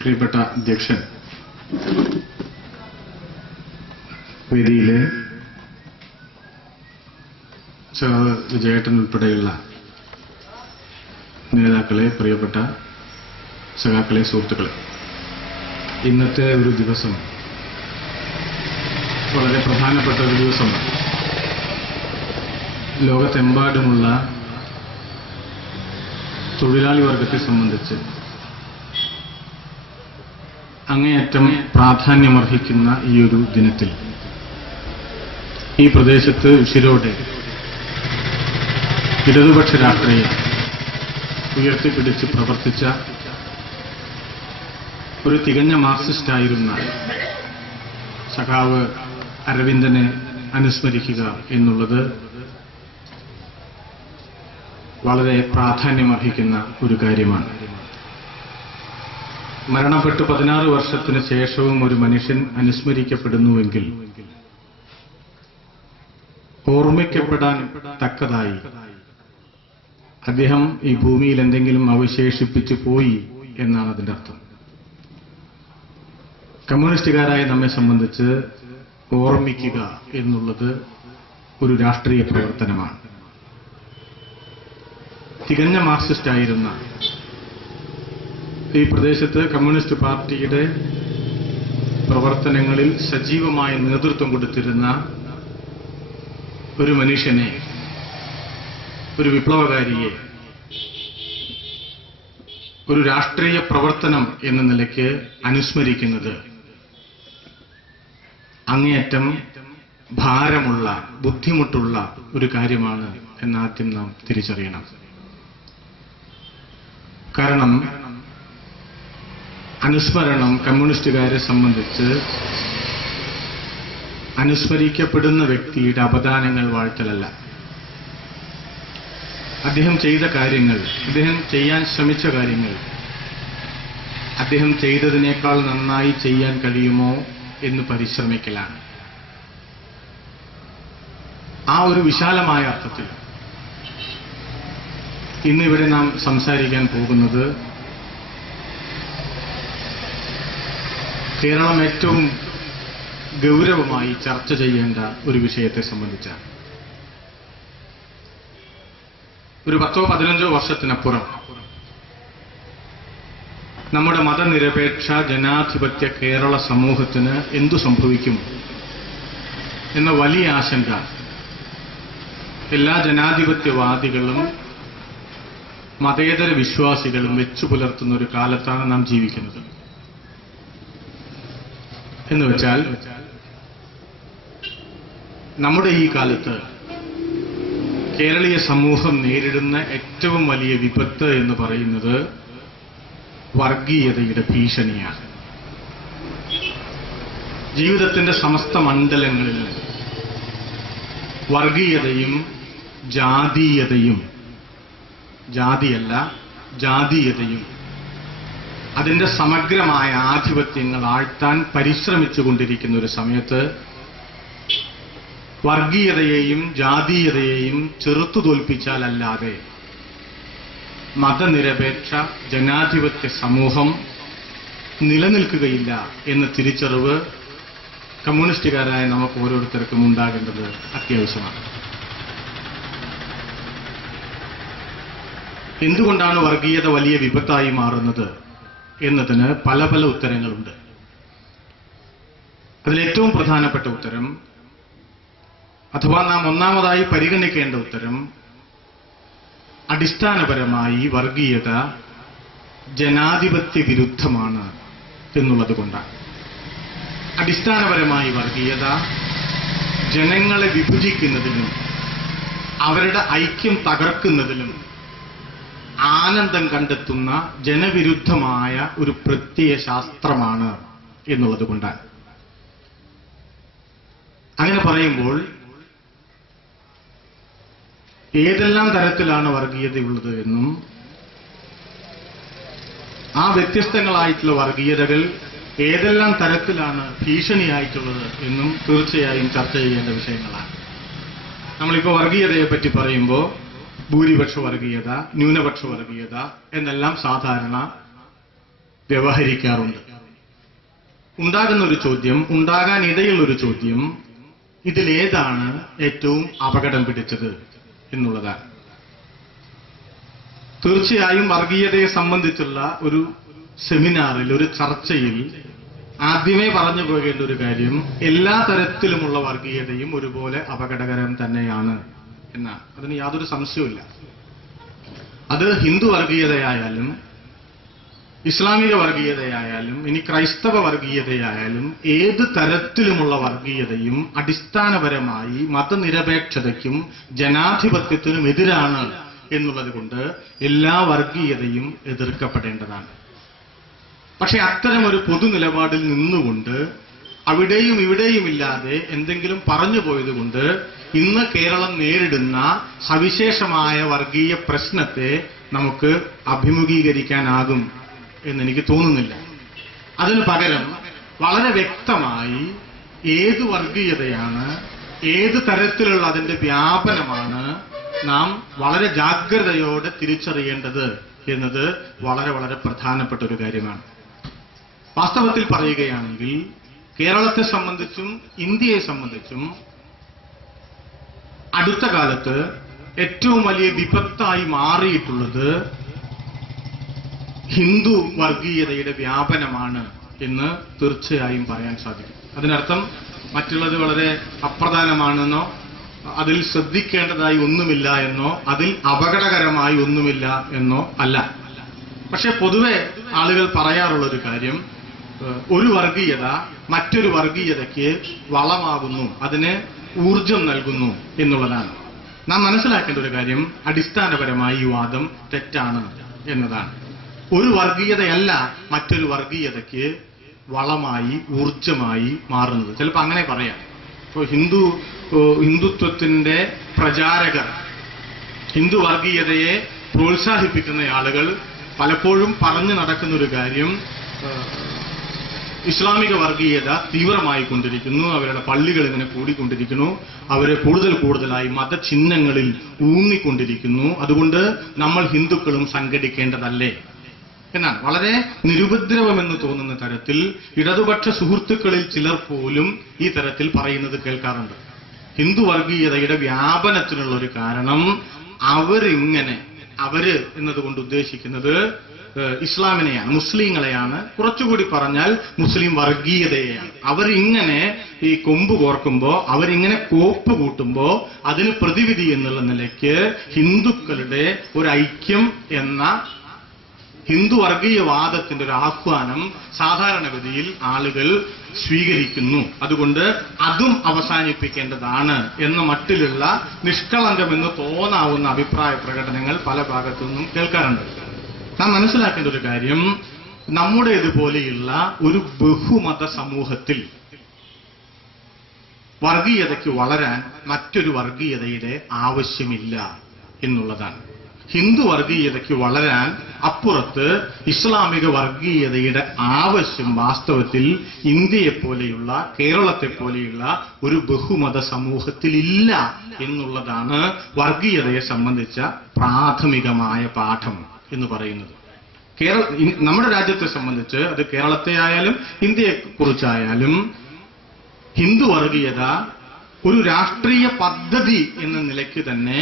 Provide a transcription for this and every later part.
പ്രിയപ്പെട്ട അധ്യക്ഷൻ, വേദിയിലെ വിജയേട്ടൻ ഉൾപ്പെടെയുള്ള നേതാക്കളെ, പ്രിയപ്പെട്ട സഖാക്കളെ, സുഹൃത്തുക്കളെ, ഇന്നത്തെ ഒരു ദിവസം വളരെ പ്രധാനപ്പെട്ട ഒരു ദിവസമാണ്. ലോകത്തെമ്പാടുമുള്ള തൊഴിലാളി വർഗത്തെ സംബന്ധിച്ച് അങ്ങേയറ്റം പ്രാധാന്യമർഹിക്കുന്ന ഈ ഒരു ദിനത്തിൽ ഈ പ്രദേശത്ത് ഉശിരോടെ ഇടതുപക്ഷ രാഷ്ട്രീയം ഉയർത്തിപ്പിടിച്ച് പ്രവർത്തിച്ച ഒരു തികഞ്ഞ മാർക്സിസ്റ്റായിരുന്ന സഖാവ് അരവിന്ദനെ അനുസ്മരിക്കുക എന്നുള്ളത് വളരെ പ്രാധാന്യമർഹിക്കുന്ന ഒരു കാര്യമാണ്. മരണപ്പെട്ട് 16 വർഷത്തിന് ശേഷവും ഒരു മനുഷ്യൻ അനുസ്മരിക്കപ്പെടുന്നുവെങ്കിൽ ഓർമ്മിക്കപ്പെടാൻ തക്കതായി അദ്ദേഹം ഈ ഭൂമിയിൽ എന്തെങ്കിലും അവശേഷിപ്പിച്ചു പോയി എന്നാണ് അതിന്റെ അർത്ഥം. കമ്മ്യൂണിസ്റ്റുകാരായ നമ്മെ സംബന്ധിച്ച് ഓർമ്മിക്കുക എന്നുള്ളത് ഒരു രാഷ്ട്രീയ പ്രവർത്തനമാണ്. തികഞ്ഞ മാർക്സിസ്റ്റായിരുന്ന ഈ പ്രദേശത്ത് കമ്മ്യൂണിസ്റ്റ് പാർട്ടിയുടെ പ്രവർത്തനങ്ങളിൽ സജീവമായ നേതൃത്വം കൊടുത്തിരുന്ന ഒരു മനുഷ്യനെ, ഒരു വിപ്ലവകാരിയെ, ഒരു രാഷ്ട്രീയ പ്രവർത്തനം എന്ന നിലയ്ക്ക് അനുസ്മരിക്കുന്നത് അങ്ങേയറ്റം ഭാരമുള്ള, ബുദ്ധിമുട്ടുള്ള ഒരു കാര്യമാണ് എന്നാദ്യം നാം തിരിച്ചറിയണം. കാരണം അനുസ്മരണം കമ്മ്യൂണിസ്റ്റുകാരെ സംബന്ധിച്ച് അനുസ്മരിക്കപ്പെടുന്ന വ്യക്തിയുടെ അപദാനങ്ങൾ വാഴ്ത്തലല്ല. അദ്ദേഹം ചെയ്ത കാര്യങ്ങൾ, അദ്ദേഹം ചെയ്യാൻ ശ്രമിച്ച കാര്യങ്ങൾ അദ്ദേഹം ചെയ്തതിനേക്കാൾ നന്നായി ചെയ്യാൻ കഴിയുമോ എന്ന് പരിശ്രമിക്കലാണ്. ആ ഒരു വിശാലമായ അർത്ഥത്തിൽ ഇന്നിവിടെ നാം സംസാരിക്കാൻ പോകുന്നത് കേരളം ഏറ്റവും ഗൗരവമായി ചർച്ച ചെയ്യേണ്ട ഒരു വിഷയത്തെ സംബന്ധിച്ചാണ്. ഒരു 10-15 വർഷത്തിനപ്പുറം നമ്മുടെ മതനിരപേക്ഷ ജനാധിപത്യ കേരള സമൂഹത്തിന് എന്തു സംഭവിക്കും എന്ന വലിയ ആശങ്ക എല്ലാ ജനാധിപത്യവാദികളും മതേതര വിശ്വാസികളും വെച്ചു പുലർത്തുന്ന ഒരു കാലത്താണ് നാം ജീവിക്കുന്നത്. എന്നുവെച്ചാൽ നമ്മുടെ ഈ കാലത്ത് കേരളീയ സമൂഹം നേരിടുന്ന ഏറ്റവും വലിയ വിപത്ത് എന്ന് പറയുന്നത് വർഗീയതയുടെ ഭീഷണിയാണ്. ജീവിതത്തിന്റെ സമസ്ത മണ്ഡലങ്ങളിൽ വർഗീയതയും ജാതീയതയും, ജാതിയല്ല ജാതീയതയും അതിന്റെ സമഗ്രമായ ആധിപത്യങ്ങൾ ആഴ്ത്താൻ പരിശ്രമിച്ചുകൊണ്ടിരിക്കുന്ന ഒരു സമയത്ത് വർഗീയതയെയും ജാതീയതയെയും ചെറുത്തു തോൽപ്പിച്ചാലല്ലാതെ മതനിരപേക്ഷ ജനാധിപത്യ സമൂഹം നിലനിൽക്കുകയില്ല എന്ന തിരിച്ചറിവ് കമ്മ്യൂണിസ്റ്റുകാരായ നമുക്ക് ഓരോരുത്തർക്കും ഉണ്ടാകേണ്ടത് അത്യാവശ്യമാണ്. എന്തുകൊണ്ടാണ് വർഗീയത വലിയ വിപത്തായി മാറുന്നത് എന്നതിന് പല പല ഉത്തരങ്ങളുണ്ട്. അതിലേറ്റവും പ്രധാനപ്പെട്ട ഉത്തരം, അഥവാ നാം ഒന്നാമതായി പരിഗണിക്കേണ്ട ഉത്തരം, അടിസ്ഥാനപരമായി വർഗീയത ജനാധിപത്യ വിരുദ്ധമാണ് എന്നുള്ളത് കൊണ്ടാണ്. അടിസ്ഥാനപരമായി വർഗീയത ജനങ്ങളെ വിഭജിക്കുന്നതിലും അവരുടെ ഐക്യം തകർക്കുന്നതിലും ആനന്ദം കണ്ടെത്തുന്ന ജനവിരുദ്ധമായ ഒരു പ്രത്യയ ശാസ്ത്രമാണ് എന്നുള്ളത് കൊണ്ടാണ്. അങ്ങനെ പറയുമ്പോൾ ഏതെല്ലാം തരത്തിലാണ് വർഗീയതയുള്ളത് എന്നും ആ വ്യത്യസ്തങ്ങളായിട്ടുള്ള വർഗീയതകൾ ഏതെല്ലാം തരത്തിലാണ് ഭീഷണിയായിട്ടുള്ളത് എന്നും തീർച്ചയായും ചർച്ച ചെയ്യേണ്ട വിഷയങ്ങളാണ്. നമ്മളിപ്പോൾ വർഗീയതയെപ്പറ്റി പറയുമ്പോൾ ഭൂരിപക്ഷ വർഗീയത, ന്യൂനപക്ഷ വർഗീയത എന്നെല്ലാം സാധാരണ വ്യവഹരിക്കാറുണ്ട്. ഉണ്ടാകുന്ന ഒരു ചോദ്യം, ഉണ്ടാകാനിടയുള്ളൊരു ചോദ്യം, ഇതിലേതാണ് ഏറ്റവും അപകടം പിടിച്ചത് എന്നുള്ളതാണ്. തീർച്ചയായും വർഗീയതയെ സംബന്ധിച്ചുള്ള ഒരു സെമിനാറിൽ, ഒരു ചർച്ചയിൽ ആദ്യമേ പറഞ്ഞു പോകേണ്ട ഒരു കാര്യം, എല്ലാ തരത്തിലുമുള്ള വർഗീയതയും ഒരുപോലെ അപകടകരം തന്നെയാണ് എന്നാണ്. അതിന് യാതൊരു സംശയവുമില്ല. അത് ഹിന്ദു വർഗീയതയായാലും ഇസ്ലാമിക വർഗീയതയായാലും ഇനി ക്രൈസ്തവ വർഗീയതയായാലും ഏത് തരത്തിലുമുള്ള വർഗീയതയും അടിസ്ഥാനപരമായി മതനിരപേക്ഷതയ്ക്കും ജനാധിപത്യത്തിനും എതിരാണ് എന്നുള്ളത് കൊണ്ട് എല്ലാ വർഗീയതയും എതിർക്കപ്പെടേണ്ടതാണ്. പക്ഷെ അത്തരം ഒരു പൊതു നിലപാടിൽ നിന്നുകൊണ്ട് അവിടെയും ഇവിടെയുമില്ലാതെ എന്തെങ്കിലും പറഞ്ഞു പോയതുകൊണ്ട് ഇന്ന് കേരളം നേരിടുന്ന സവിശേഷമായ വർഗീയ പ്രശ്നത്തെ നമുക്ക് അഭിമുഖീകരിക്കാനാകും എന്നെനിക്ക് തോന്നുന്നില്ല. അതിനു പകരം വളരെ വ്യക്തമായി ഏത് വർഗീയതയാണ്, ഏത് തരത്തിലുള്ള അതിന്റെ വ്യാപനമാണ് നാം വളരെ ജാഗ്രതയോടെ തിരിച്ചറിയേണ്ടത് എന്നത് വളരെ വളരെ പ്രധാനപ്പെട്ട ഒരു കാര്യമാണ്. വാസ്തവത്തിൽ പറയുകയാണെങ്കിൽ കേരളത്തെ സംബന്ധിച്ചും ഇന്ത്യയെ സംബന്ധിച്ചും അടുത്ത കാലത്ത് ഏറ്റവും വലിയ വിപത്തായി മാറിയിട്ടുള്ളത് ഹിന്ദു വർഗീയതയുടെ വ്യാപനമാണ് എന്ന് തീർച്ചയായും പറയാൻ സാധിക്കും. അതിനർത്ഥം മറ്റുള്ളത് വളരെ അപ്രധാനമാണെന്നോ അതിൽ ശ്രദ്ധിക്കേണ്ടതായി ഒന്നുമില്ല എന്നോ അതിൽ അപകടകരമായി ഒന്നുമില്ല എന്നോ അല്ല. പക്ഷെ പൊതുവെ ആളുകൾ പറയാറുള്ളൊരു കാര്യം, ഒരു വർഗീയത മറ്റൊരു വർഗീയതയ്ക്ക് വളമാകുന്നു, അതിന് ഊർജം നൽകുന്നു എന്നുള്ളതാണ്. നാം മനസ്സിലാക്കേണ്ട ഒരു കാര്യം, അടിസ്ഥാനപരമായി ഈ വാദം തെറ്റാണ് എന്നതാണ്. ഒരു വർഗീയതയല്ല മറ്റൊരു വർഗീയതയ്ക്ക് വളമായി ഊർജമായി മാറുന്നത്. ചിലപ്പോൾ അങ്ങനെ പറയാം. ഇപ്പോൾ ഹിന്ദുത്വത്തിന്റെ പ്രചാരകർ, ഹിന്ദു വർഗീയതയെ പ്രോത്സാഹിപ്പിക്കുന്ന ആളുകൾ പലപ്പോഴും പറഞ്ഞു നടക്കുന്ന ഒരു കാര്യം, ഇസ്ലാമിക വർഗീയത തീവ്രമായി കൊണ്ടിരിക്കുന്നു, അവരുടെ പള്ളികൾ ഇങ്ങനെ കൂടിക്കൊണ്ടിരിക്കുന്നു, അവരെ കൂടുതലായി മതചിഹ്നങ്ങളിൽ ഊന്നിക്കൊണ്ടിരിക്കുന്നു, അതുകൊണ്ട് നമ്മൾ ഹിന്ദുക്കളും സംഘടിക്കേണ്ടതല്ലേ എന്നാണ്. വളരെ നിരുപദ്രവമെന്ന് തോന്നുന്ന തരത്തിൽ ഇടതുപക്ഷ സുഹൃത്തുക്കളിൽ ചിലർ പോലും ഈ തരത്തിൽ പറയുന്നത് കേൾക്കാറുണ്ട്. ഹിന്ദു വർഗീയതയുടെ വ്യാപനത്തിനുള്ള ഒരു കാരണം അവര് എന്നതുകൊണ്ട് ഉദ്ദേശിക്കുന്നത് ഇസ്ലാമിനെയാണ്, മുസ്ലിങ്ങളെയാണ്, കുറച്ചുകൂടി പറഞ്ഞാൽ മുസ്ലിം വർഗീയതയെയാണ്. അവരിങ്ങനെ ഈ കൊമ്പ് കോർക്കുമ്പോ, അവരിങ്ങനെ കോപ്പ് കൂട്ടുമ്പോ അതിന് പ്രതിവിധി എന്നുള്ള നിലയ്ക്ക് ഹിന്ദുക്കളുടെ ഒരു ഐക്യം എന്ന ഹിന്ദു വർഗീയവാദത്തിന്റെ ഒരു ആഹ്വാനം സാധാരണഗതിയിൽ ആളുകൾ സ്വീകരിക്കുന്നു. അതുകൊണ്ട് അതും അവസാനിപ്പിക്കേണ്ടതാണ് എന്ന മട്ടിലുള്ള നിഷ്കളങ്കമെന്ന് തോന്നാവുന്ന അഭിപ്രായ പ്രകടനങ്ങൾ പല ഭാഗത്തു നിന്നും കേൾക്കാറുണ്ട്. നാം മനസ്സിലാക്കേണ്ട ഒരു കാര്യം, നമ്മുടെ ഇതുപോലെയുള്ള ഒരു ബഹുമത സമൂഹത്തിൽ വർഗീയതയ്ക്ക് വളരാൻ മറ്റൊരു വർഗീയതയുടെ ആവശ്യമില്ല എന്നുള്ളതാണ്. ഹിന്ദു വർഗീയതയ്ക്ക് വളരാൻ അപ്പുറത്ത് ഇസ്ലാമിക വർഗീയതയുടെ ആവശ്യം വാസ്തവത്തിൽ ഇന്ത്യയെപ്പോലെയുള്ള, കേരളത്തെ പോലെയുള്ള ഒരു ബഹുമത സമൂഹത്തിൽ ഇല്ല എന്നുള്ളതാണ് വർഗീയതയെ സംബന്ധിച്ച പ്രാഥമികമായ പാഠം എന്ന് പറയുന്നത്. നമ്മുടെ രാജ്യത്തെ സംബന്ധിച്ച്, അത് കേരളത്തെ ആയാലും ഇന്ത്യയെ കുറിച്ചായാലും, ഹിന്ദു വർഗീയത ഒരു രാഷ്ട്രീയ പദ്ധതി എന്ന നിലയ്ക്ക് തന്നെ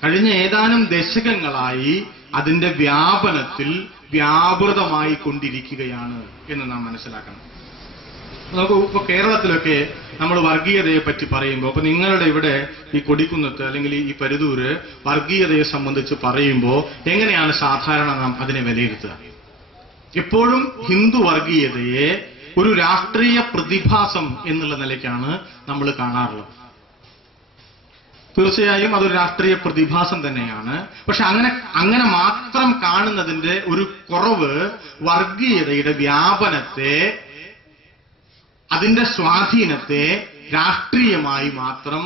കഴിഞ്ഞ ഏതാനും ദശകങ്ങളായി അതിന്റെ വ്യാപനത്തിൽ വ്യാപൃതമായി കൊണ്ടിരിക്കുകയാണ് എന്ന് നാം മനസ്സിലാക്കണം. നമുക്ക് ഇപ്പൊ കേരളത്തിലൊക്കെ നമ്മൾ വർഗീയതയെ പറ്റി പറയുമ്പോൾ, ഇപ്പൊ നിങ്ങളുടെ ഇവിടെ ഈ കൊടിക്കുന്നത്ത് അല്ലെങ്കിൽ ഈ പരുതൂര് വർഗീയതയെ സംബന്ധിച്ച് പറയുമ്പോൾ എങ്ങനെയാണ് സാധാരണ നാം അതിനെ വിലയിരുത്തുക? എപ്പോഴും ഹിന്ദു വർഗീയതയെ ഒരു രാഷ്ട്രീയ പ്രതിഭാസം എന്നുള്ള നിലയ്ക്കാണ് നമ്മൾ കാണാറുള്ളത്. തീർച്ചയായും അതൊരു രാഷ്ട്രീയ പ്രതിഭാസം തന്നെയാണ്. പക്ഷെ അങ്ങനെ മാത്രം കാണുന്നതിന്റെ ഒരു കുറവ് വർഗീയതയുടെ വ്യാപനത്തെ, അതിന്റെ സ്വാധീനത്തെ രാഷ്ട്രീയമായി മാത്രം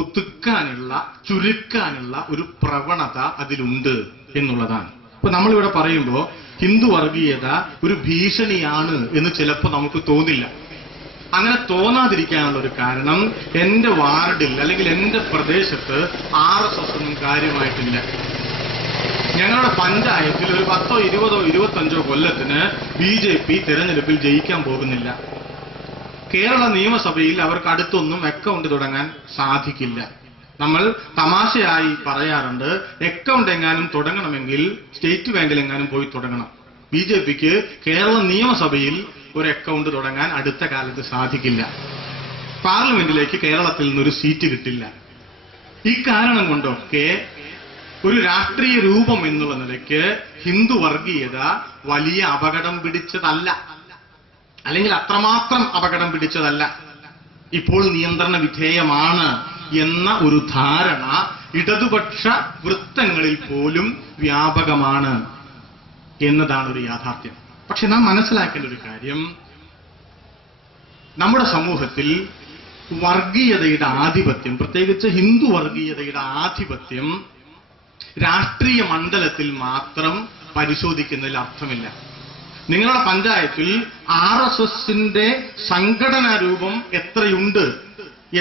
ഒതുക്കാനുള്ള, ചുരുക്കാനുള്ള ഒരു പ്രവണത അതിലുണ്ട് എന്നുള്ളതാണ്. ഇപ്പൊ നമ്മളിവിടെ പറയുമ്പോൾ ഹിന്ദു വർഗീയത ഒരു ഭീഷണിയാണ് എന്ന് ചിലപ്പോൾ നമുക്ക് തോന്നില്ല. അങ്ങനെ തോന്നാതിരിക്കാനുള്ള ഒരു കാരണം, എന്റെ വാർഡിൽ അല്ലെങ്കിൽ എന്റെ പ്രദേശത്ത് RSS ഒന്നും കാര്യമായിട്ടില്ല. ഞങ്ങളുടെ പഞ്ചായത്തിൽ ഒരു 10, 20, 25 കൊല്ലത്തിന് BJP തിരഞ്ഞെടുപ്പിൽ ജയിക്കാൻ പോകുന്നില്ല. കേരള നിയമസഭയിൽ അവർക്ക് അടുത്തൊന്നും അക്കൗണ്ട് തുടങ്ങാൻ സാധിക്കില്ല. നമ്മൾ തമാശയായി പറയാറുണ്ട്, അക്കൗണ്ട് എങ്ങാനും തുടങ്ങണമെങ്കിൽ സ്റ്റേറ്റ് ബാങ്കിലെങ്ങാനും പോയി തുടങ്ങണം. BJPക്ക് കേരള നിയമസഭയിൽ ഒരു അക്കൗണ്ട് തുടങ്ങാൻ അടുത്ത കാലത്ത് സാധിക്കില്ല. പാർലമെന്റിലേക്ക് കേരളത്തിൽ നിന്നൊരു സീറ്റ് കിട്ടില്ല. ഇക്കാരണം കൊണ്ടൊക്കെ ഒരു രാഷ്ട്രീയ രൂപം എന്നുള്ള നിലയ്ക്ക് ഹിന്ദു വർഗീയത വലിയ അപകടം പിടിച്ചതല്ല, അല്ലെങ്കിൽ അത്രമാത്രം അപകടം പിടിച്ചതല്ല. ഇപ്പോൾ നിയന്ത്രണ വിധേയമാണ് എന്ന ഒരു ധാരണ ഇടതുപക്ഷ വൃത്തങ്ങളിൽ പോലും വ്യാപകമാണ് എന്നതാണ് ഒരു യാഥാർത്ഥ്യം. പക്ഷെ നാം മനസ്സിലാക്കേണ്ട ഒരു കാര്യം, നമ്മുടെ സമൂഹത്തിൽ വർഗീയതയുടെ ആധിപത്യം, പ്രത്യേകിച്ച് ഹിന്ദു വർഗീയതയുടെ ആധിപത്യം രാഷ്ട്രീയ മണ്ഡലത്തിൽ മാത്രം പരിശോധിക്കുന്നതിൽ അർത്ഥമില്ല. നിങ്ങളുടെ പഞ്ചായത്തിൽ RSSന്റെ സംഘടനാ രൂപം എത്രയുണ്ട്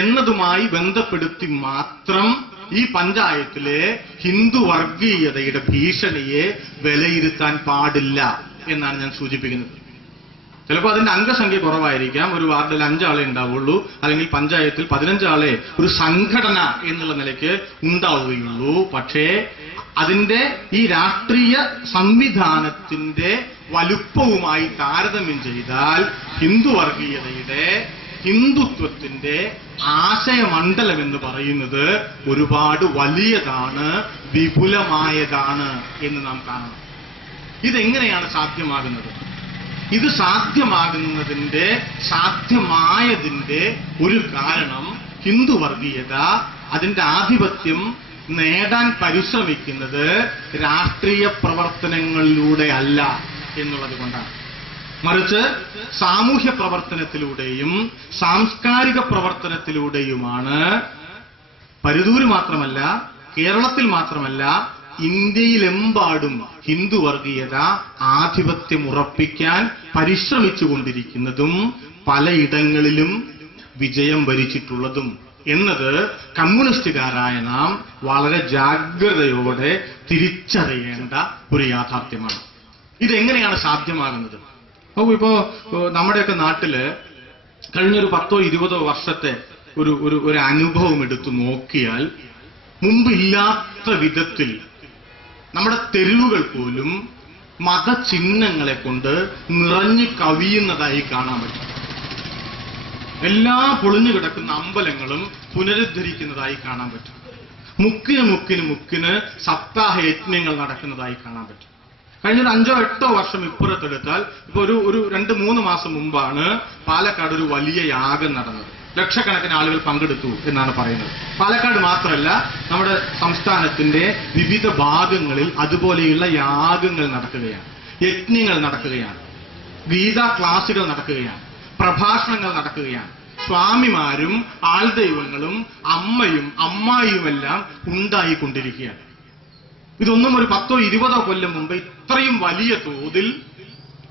എന്നതുമായി ബന്ധപ്പെടുത്തി മാത്രം ഈ പഞ്ചായത്തിലെ ഹിന്ദു വർഗീയതയുടെ ഭീഷണിയെ വിലയിരുത്താൻ പാടില്ല എന്നാണ് ഞാൻ സൂചിപ്പിക്കുന്നത്. ചിലപ്പോൾ അതിന്റെ അംഗസംഖ്യ കുറവായിരിക്കാം, ഒരു വാർഡിൽ 5 ആളെ ഉണ്ടാവുള്ളൂ, അല്ലെങ്കിൽ പഞ്ചായത്തിൽ 15 ആളെ ഒരു സംഘടന എന്നുള്ള നിലയ്ക്ക് ഉണ്ടാവുകയുള്ളൂ. പക്ഷേ അതിന്റെ ഈ രാഷ്ട്രീയ സംവിധാനത്തിന്റെ വലുപ്പവുമായി താരതമ്യം ചെയ്താൽ ഹിന്ദു വർഗീയതയുടെ, ഹിന്ദുത്വത്തിന്റെ ആശയമണ്ഡലം എന്ന് പറയുന്നത് ഒരുപാട് വലിയതാണ്, വിപുലമായതാണ് എന്ന് നാം കാണണം. ഇതെങ്ങനെയാണ് സാധ്യമാകുന്നത്? ഇത് സാധ്യമായതിന്റെ ഒരു കാരണം ഹിന്ദു വർഗീയത അതിന്റെ ആധിപത്യം നേടാൻ പരിശ്രമിക്കുന്നത് രാഷ്ട്രീയ പ്രവർത്തനങ്ങളിലൂടെ അല്ല എന്നുള്ളത് കൊണ്ടാണ്. മറിച്ച് സാമൂഹ്യ പ്രവർത്തനത്തിലൂടെയും സാംസ്കാരിക പ്രവർത്തനത്തിലൂടെയുമാണ് പരുതൂര് മാത്രമല്ല, കേരളത്തിൽ മാത്രമല്ല, ഇന്ത്യയിലെമ്പാടും ഹിന്ദു വർഗീയത ആധിപത്യം ഉറപ്പിക്കാൻ പരിശ്രമിച്ചുകൊണ്ടിരിക്കുന്നതും പലയിടങ്ങളിലും വിജയം വരിച്ചിട്ടുള്ളതും എന്നത് കമ്മ്യൂണിസ്റ്റുകാരായ നാം വളരെ ജാഗ്രതയോടെ തിരിച്ചറിയേണ്ട ഒരു യാഥാർത്ഥ്യമാണ്. ഇതെങ്ങനെയാണ് സാധ്യമാകുന്നത്? ഇപ്പോ നമ്മുടെയൊക്കെ നാട്ടില് കഴിഞ്ഞൊരു 10, 20 വർഷത്തെ ഒരു അനുഭവം എടുത്തു നോക്കിയാൽ മുമ്പില്ലാത്ത വിധത്തിൽ നമ്മുടെ തെരുവുകൾ പോലും മതചിഹ്നങ്ങളെ കൊണ്ട് നിറഞ്ഞു കവിയുന്നതായി കാണാൻ പറ്റും. എല്ലാ പൊളിഞ്ഞു കിടക്കുന്ന അമ്പലങ്ങളും പുനരുദ്ധരിക്കുന്നതായി കാണാൻ പറ്റും. മുക്കിന് സപ്താഹ യജ്ഞങ്ങൾ നടക്കുന്നതായി കാണാൻ പറ്റും. കഴിഞ്ഞൊരു 5, 8 വർഷം ഇപ്പുറത്തെടുത്താൽ ഇപ്പൊ ഒരു 2-3 മാസം മുമ്പാണ് പാലക്കാട് ഒരു വലിയ യാഗം നടന്നത്. ലക്ഷക്കണക്കിന് ആളുകൾ പങ്കെടുത്തു എന്നാണ് പറയുന്നത്. പാലക്കാട് മാത്രമല്ല, നമ്മുടെ സംസ്ഥാനത്തിന്റെ വിവിധ ഭാഗങ്ങളിൽ അതുപോലെയുള്ള യാഗങ്ങൾ നടക്കുകയാണ്, യജ്ഞങ്ങൾ നടക്കുകയാണ്, ഗീതാ ക്ലാസുകൾ നടക്കുകയാണ്, പ്രഭാഷണങ്ങൾ നടക്കുകയാണ്. സ്വാമിമാരും ആൾദൈവങ്ങളും അമ്മയും അമ്മായിയുമെല്ലാം ഉണ്ടായിക്കൊണ്ടിരിക്കുകയാണ്. ഇതൊന്നും ഒരു 10, 20 കൊല്ലം മുമ്പ് ഇത്രയും വലിയ തോതിൽ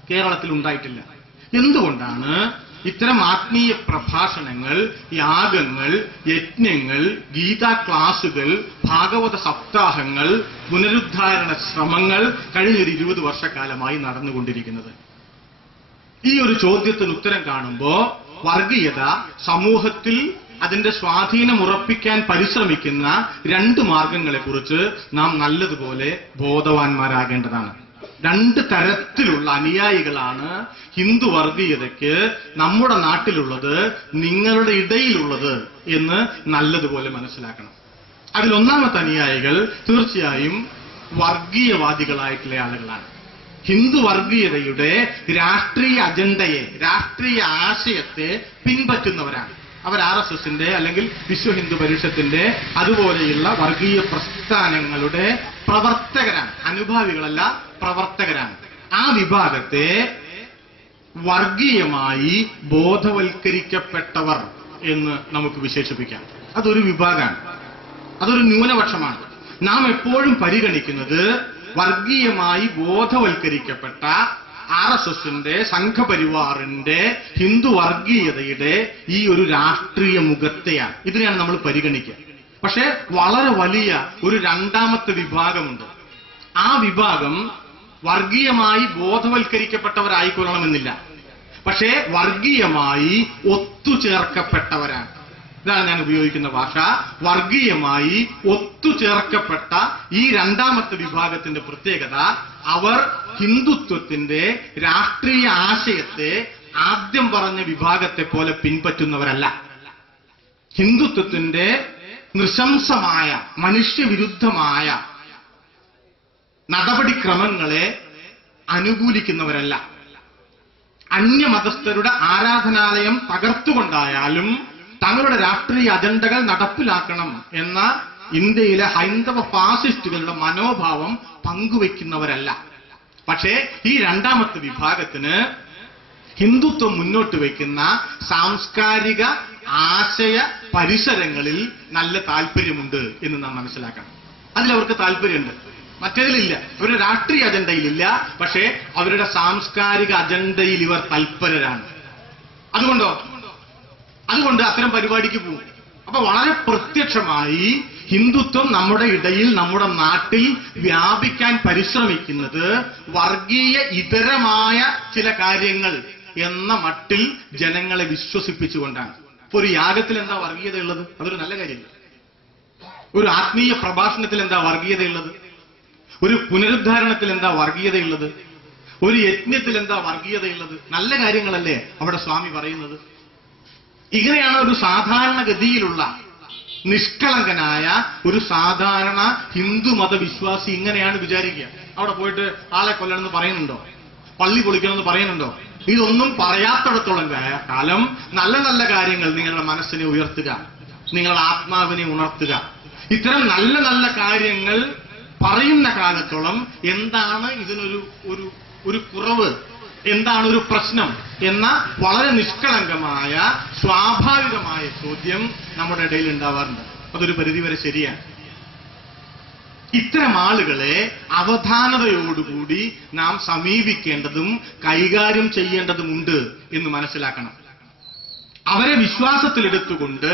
കേരളത്തിൽ ഉണ്ടായിട്ടില്ല. എന്തുകൊണ്ടാണ് ഇത്തരം ആത്മീയ പ്രഭാഷണങ്ങൾ, യാഗങ്ങൾ, യജ്ഞങ്ങൾ, ഗീതാ ക്ലാസുകൾ, ഭാഗവത സപ്താഹങ്ങൾ, പുനരുദ്ധാരണ ശ്രമങ്ങൾ കഴിഞ്ഞൊരു 20 വർഷക്കാലമായി നടന്നുകൊണ്ടിരിക്കുന്നത്? ഈ ഒരു ചോദ്യത്തിന് ഉത്തരം കാണുമ്പോൾ വർഗീയത സമൂഹത്തിൽ അതിന്റെ സ്വാധീനം ഉറപ്പിക്കാൻ പരിശ്രമിക്കുന്ന 2 മാർഗങ്ങളെക്കുറിച്ച് നാം നല്ലതുപോലെ ബോധവാന്മാരാകേണ്ടതാണ്. 2 തരത്തിലുള്ള അനുയായികളാണ് ഹിന്ദു വർഗീയതയ്ക്ക് നമ്മുടെ നാട്ടിലുള്ളത്, നിങ്ങളുടെ ഇടയിലുള്ളത് എന്ന് നല്ലതുപോലെ മനസ്സിലാക്കണം. അതിലൊന്നാമത്തെ അനുയായികൾ തീർച്ചയായും വർഗീയവാദികളായിട്ടുള്ള ആളുകളാണ്. ഹിന്ദു വർഗീയതയുടെ രാഷ്ട്രീയ അജണ്ടയെ, രാഷ്ട്രീയ ആശയത്തെ പിൻപറ്റുന്നവരാണ്. അവർ RSSന്റെ അല്ലെങ്കിൽ വിശ്വ ഹിന്ദു പരിഷത്തിന്റെ അതുപോലെയുള്ള വർഗീയ പ്രസ്ഥാനങ്ങളുടെ പ്രവർത്തകരാണ്. അനുഭാവികളല്ല, പ്രവർത്തകരാണ്. ആ വിഭാഗത്തെ വർഗീയമായി ബോധവൽക്കരിക്കപ്പെട്ടവർ എന്ന് നമുക്ക് വിശേഷിപ്പിക്കാം. അതൊരു വിഭാഗമാണ്, അതൊരു ന്യൂനപക്ഷമാണ്. നാം എപ്പോഴും പരിഗണിക്കുന്നത് വർഗീയമായി ബോധവൽക്കരിക്കപ്പെട്ട RSSന്റെ, സംഘപരിവാറിന്റെ, ഹിന്ദു വർഗീയതയുടെ ഈ ഒരു രാഷ്ട്രീയ മുഖത്തെയാണ്. ഇതിനെയാണ് നമ്മൾ പരിഗണിക്കുക. പക്ഷേ വളരെ വലിയ ഒരു രണ്ടാമത്തെ വിഭാഗമുണ്ട്. ആ വിഭാഗം വർഗീയമായി ബോധവൽക്കരിക്കപ്പെട്ടവരായിക്കൊള്ളണമെന്നില്ല. പക്ഷേ വർഗീയമായി ഒത്തുചേർക്കപ്പെട്ടവരാണ്. ഇതാണ് ഞാൻ ഉപയോഗിക്കുന്ന ഭാഷ. വർഗീയമായി ഒത്തുചേർക്കപ്പെട്ട ഈ രണ്ടാമത്തെ വിഭാഗത്തിന്റെ പ്രത്യേകത, അവർ ഹിന്ദുത്വത്തിന്റെ രാഷ്ട്രീയ ആശയത്തെ ആദ്യം പറഞ്ഞ വിഭാഗത്തെ പോലെ പിൻപറ്റുന്നവരല്ല. ഹിന്ദുത്വത്തിന്റെ നൃശംസമായ മനുഷ്യവിരുദ്ധമായ നടപടിക്രമങ്ങളെ അനുകൂലിക്കുന്നവരല്ല. അന്യമതസ്ഥരുടെ ആരാധനാലയം തകർത്തുകൊണ്ടായാലും തങ്ങളുടെ രാഷ്ട്രീയ അജണ്ടകൾ നടപ്പിലാക്കണം എന്ന ഇന്ത്യയിലെ ഹൈന്ദവ ഫാസിസ്റ്റുകളുടെ മനോഭാവം പങ്കുവെക്കുന്നവരല്ല. പക്ഷേ ഈ രണ്ടാമത്തെ വിഭാഗത്തിന് ഹിന്ദുത്വം മുന്നോട്ട് വയ്ക്കുന്ന സാംസ്കാരിക ആശയ പരിസരങ്ങളിൽ നല്ല താല്പര്യമുണ്ട് എന്ന് നാം മനസ്സിലാക്കണം. അതിലവർക്ക് താല്പര്യമുണ്ട്, മറ്റേതിലില്ല. അവരുടെ രാഷ്ട്രീയ അജണ്ടയിലില്ല, പക്ഷേ അവരുടെ സാംസ്കാരിക അജണ്ടയിൽ ഇവർ തൽപരരാണ്. അതുകൊണ്ട് അത്തരം പരിപാടിക്ക് പോകും. അപ്പൊ വളരെ പ്രത്യക്ഷമായി ഹിന്ദുത്വം നമ്മുടെ ഇടയിൽ, നമ്മുടെ നാട്ടിൽ വ്യാപിക്കാൻ പരിശ്രമിക്കുന്നത് വർഗീയ ഇതരമായ ചില കാര്യങ്ങൾ എന്ന മട്ടിൽ ജനങ്ങളെ വിശ്വസിപ്പിച്ചുകൊണ്ടാണ്. ഇപ്പൊ ഒരു യാഗത്തിൽ എന്താ വർഗീയതയുള്ളത്? അതൊരു നല്ല കാര്യമില്ല. ഒരു ആത്മീയ പ്രഭാഷണത്തിൽ എന്താ വർഗീയതയുള്ളത്? ഒരു പുനരുദ്ധാരണത്തിൽ എന്താ വർഗീയതയുള്ളത്? ഒരു യജ്ഞത്തിൽ എന്താ വർഗീയതയുള്ളത്? നല്ല കാര്യങ്ങളല്ലേ അവിടെ സ്വാമി പറയുന്നത്. ഇങ്ങനെയാണ് ഒരു സാധാരണഗതിയിലുള്ള നിഷ്കളങ്കനായ ഒരു സാധാരണ ഹിന്ദു മതവിശ്വാസി ഇങ്ങനെയാണ് വിചാരിക്കുക. അവിടെ പോയിട്ട് ആളെ കൊല്ലണമെന്ന് പറയുന്നുണ്ടോ? പള്ളി പൊളിക്കണമെന്ന് പറയുന്നുണ്ടോ? ഇതൊന്നും പറയാത്തിടത്തോളം കാലം നല്ല നല്ല കാര്യങ്ങൾ നിങ്ങളുടെ മനസ്സിനെ ഉയർത്തുക, നിങ്ങളുടെ ആത്മാവിനെ ഉണർത്തുക. ഇത്തരം നല്ല നല്ല കാര്യങ്ങൾ പറയുന്ന കാലത്തോളം എന്താണ് ഇതിനൊരു ഒരു കുറവ്, എന്താണ് ഒരു പ്രശ്നം എന്ന വളരെ നിഷ്കളങ്കമായ സ്വാഭാവികമായ ചോദ്യം നമ്മുടെ ഇടയിൽ ഉണ്ടാവാറുണ്ട്. അതൊരു പരിധിവരെ ശരിയാണ്. ഇത്തരം ആളുകളെ അവധാനതയോടുകൂടി നാം സമീപിക്കേണ്ടതും കൈകാര്യം ചെയ്യേണ്ടതുമുണ്ട് എന്ന് മനസ്സിലാക്കണം. അവരെ വിശ്വാസത്തിലെടുത്തുകൊണ്ട്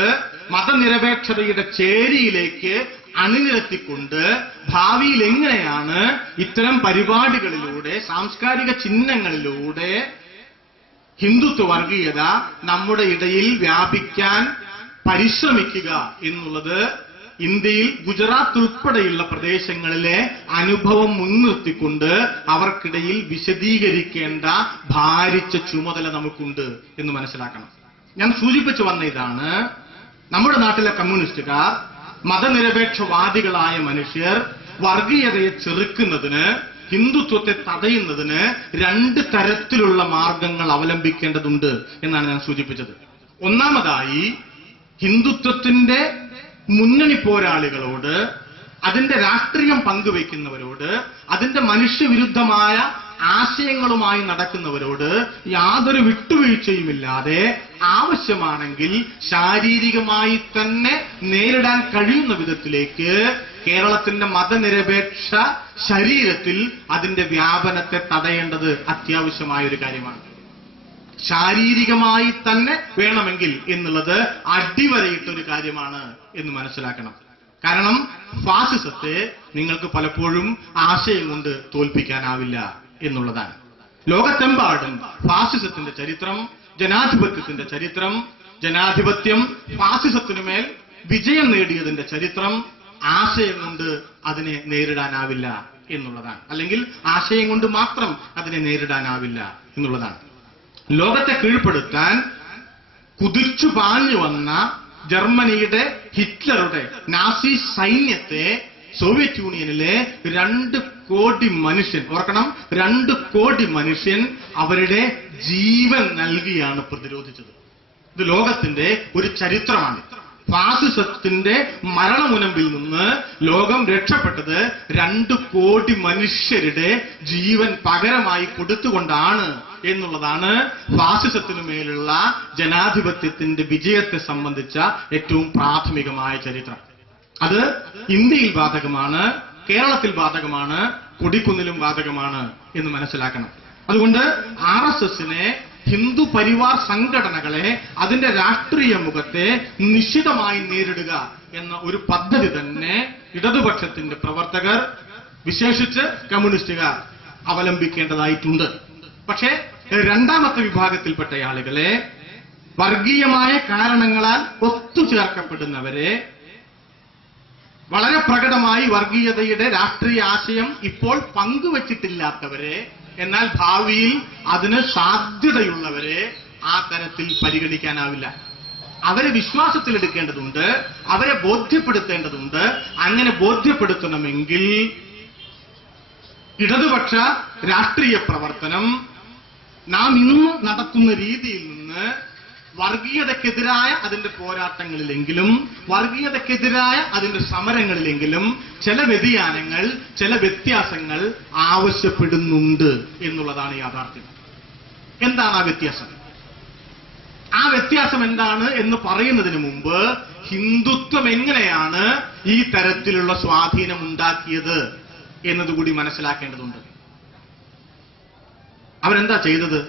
മതനിരപേക്ഷതയുടെ ചേരിയിലേക്ക് അണിനിരത്തിക്കൊണ്ട് ഭാവിയിൽ എങ്ങനെയാണ് ഇത്തരം പരിപാടികളിലൂടെ, സാംസ്കാരിക ചിഹ്നങ്ങളിലൂടെ ഹിന്ദുത്വ വർഗീയത നമ്മുടെ ഇടയിൽ വ്യാപിക്കാൻ പരിശ്രമിക്കുക എന്നുള്ളത് ഇന്ത്യയിൽ ഗുജറാത്ത് ഉൾപ്പെടെയുള്ള പ്രദേശങ്ങളിലെ അനുഭവം മുൻനിർത്തിക്കൊണ്ട് അവർക്കിടയിൽ വിശദീകരിക്കേണ്ട ഭാരിച്ച ചുമതല നമുക്കുണ്ട് എന്ന് മനസ്സിലാക്കണം. ഞാൻ സൂചിപ്പിച്ചു വന്ന ഇതാണ്, നമ്മുടെ നാട്ടിലെ കമ്മ്യൂണിസ്റ്റുകാർ, മതനിരപേക്ഷവാദികളായ മനുഷ്യർ വർഗീയതയെ ചെറുക്കുന്നതിന്, ഹിന്ദുത്വത്തെ തടയുന്നതിന് രണ്ട് തരത്തിലുള്ള മാർഗങ്ങൾ അവലംബിക്കേണ്ടതുണ്ട് എന്നാണ് ഞാൻ സൂചിപ്പിച്ചത്. ഒന്നാമതായി ഹിന്ദുത്വത്തിന്റെ മുന്നണി പോരാളികളോട്, അതിന്റെ രാഷ്ട്രീയം പങ്കുവയ്ക്കുന്നവരോട്, അതിന്റെ മനുഷ്യവിരുദ്ധമായ ആശയങ്ങളുമായി നടക്കുന്നവരോട് യാതൊരു വിട്ടുവീഴ്ചയുമില്ലാതെ ആവശ്യമാണെങ്കിൽ ശാരീരികമായി തന്നെ നേരിടാൻ കഴിയുന്ന വിധത്തിലേക്ക് കേരളത്തിന്റെ മതനിരപേക്ഷ ശരീരത്തിൽ അതിന്റെ വ്യാപനത്തെ തടയേണ്ടത് അത്യാവശ്യമായ ഒരു കാര്യമാണ്. ശാരീരികമായി തന്നെ വേണമെങ്കിൽ എന്നുള്ളത് അടിവരയിട്ടൊരു കാര്യമാണ് എന്ന് മനസ്സിലാക്കണം. കാരണം ഫാസിസത്തെ നിങ്ങൾക്ക് പലപ്പോഴും ആശയം കൊണ്ട് തോൽപ്പിക്കാനാവില്ല എന്നുള്ളതാണ്. ലോകത്തെമ്പാടും ഫാസിസത്തിന്റെ ചരിത്രം, ജനാധിപത്യത്തിന്റെ ചരിത്രം, ജനാധിപത്യം ഫാസിസത്തിനുമേൽ വിജയം നേടിയതിന്റെ ചരിത്രം ആശയം കൊണ്ട് അതിനെ നേരിടാനാവില്ല എന്നുള്ളതാണ്. അല്ലെങ്കിൽ ആശയം കൊണ്ട് മാത്രം അതിനെ നേരിടാനാവില്ല എന്നുള്ളതാണ്. ലോകത്തെ കീഴ്പ്പെടുത്താൻ കുതിച്ചു പാഞ്ഞു വന്ന ജർമ്മനിയുടെ, ഹിറ്റ്ലറുടെ നാസി സൈന്യത്തെ സോവിയറ്റ് യൂണിയനിലെ 2 കോടി മനുഷ്യൻ, ഓർക്കണം, 2 കോടി മനുഷ്യൻ അവരുടെ ജീവൻ നൽകിയാണ് പ്രതിരോധിച്ചത്. ഇത് ലോകത്തിന്റെ ഒരു ചരിത്രമാണ്. ഫാസിസത്തിന്റെ മരണമുനമ്പിൽ നിന്ന് ലോകം രക്ഷപ്പെട്ടത് 2 കോടി മനുഷ്യരുടെ ജീവൻ പകരമായി കൊടുത്തുകൊണ്ടാണ് എന്നുള്ളതാണ് ഫാസിസത്തിനു മേലുള്ള ജനാധിപത്യത്തിന്റെ വിജയത്തെ സംബന്ധിച്ച ഏറ്റവും പ്രാഥമികമായ ചരിത്രം. അത് ഇന്ത്യയിൽ ബാധകമാണ്, കേരളത്തിൽ ബാധകമാണ്, കൊടിക്കുന്നിലും ബാധകമാണ് എന്ന് മനസ്സിലാക്കണം. അതുകൊണ്ട് RSSനെ, ഹിന്ദു പരിവാർ സംഘടനകളെ, അതിന്റെ രാഷ്ട്രീയ മുഖത്തെ നിശ്ചിതമായി നേരിടുക എന്ന ഒരു പദ്ധതി തന്നെ ഇടതുപക്ഷത്തിന്റെ പ്രവർത്തകർ വിശേഷിച്ച് കമ്മ്യൂണിസ്റ്റുകാർ അവലംബിക്കേണ്ടതായിട്ടുണ്ട്. പക്ഷേ രണ്ടാമത്തെ വിഭാഗത്തിൽപ്പെട്ട ആളുകളെ, വർഗീയമായ കാരണങ്ങളാൽ ഒത്തുചേർക്കപ്പെടുന്നവരെ, വളരെ പ്രകടമായി വർഗീയതയുടെ രാഷ്ട്രീയ ആശയം ഇപ്പോൾ പങ്കുവച്ചിട്ടില്ലാത്തവരെ, എന്നാൽ ഭാവിയിൽ അതിന് സാധ്യതയുള്ളവരെ ആ തരത്തിൽ പരിഗണിക്കാനാവില്ല. അവരെ വിശ്വാസത്തിലെടുക്കേണ്ടതുണ്ട്, അവരെ ബോധ്യപ്പെടുത്തേണ്ടതുണ്ട്. അങ്ങനെ ബോധ്യപ്പെടുത്തണമെങ്കിൽ ഇടതുപക്ഷ രാഷ്ട്രീയ പ്രവർത്തനം നാം ഇന്ന് നടത്തുന്ന രീതിയിൽ നിന്ന് വർഗീയതക്കെതിരായ അതിന്റെ പോരാട്ടങ്ങളിലെങ്കിലും, വർഗീയതക്കെതിരായ അതിന്റെ സമരങ്ങളിലെങ്കിലും ചില വ്യതിയാനങ്ങൾ, ചില വ്യത്യാസങ്ങൾ ആവശ്യപ്പെടുന്നുണ്ട് എന്നുള്ളതാണ് യാഥാർത്ഥ്യം. എന്താണ് ആ വ്യത്യാസം? ആ വ്യത്യാസം എന്താണ് എന്ന് പറയുന്നതിന് മുമ്പ് ഹിന്ദുത്വം എങ്ങനെയാണ് ഈ തരത്തിലുള്ള സ്വാധീനം ഉണ്ടാക്കിയത് എന്നതുകൂടി മനസ്സിലാക്കേണ്ടതുണ്ട്. അവരെന്താ ചെയ്തത്?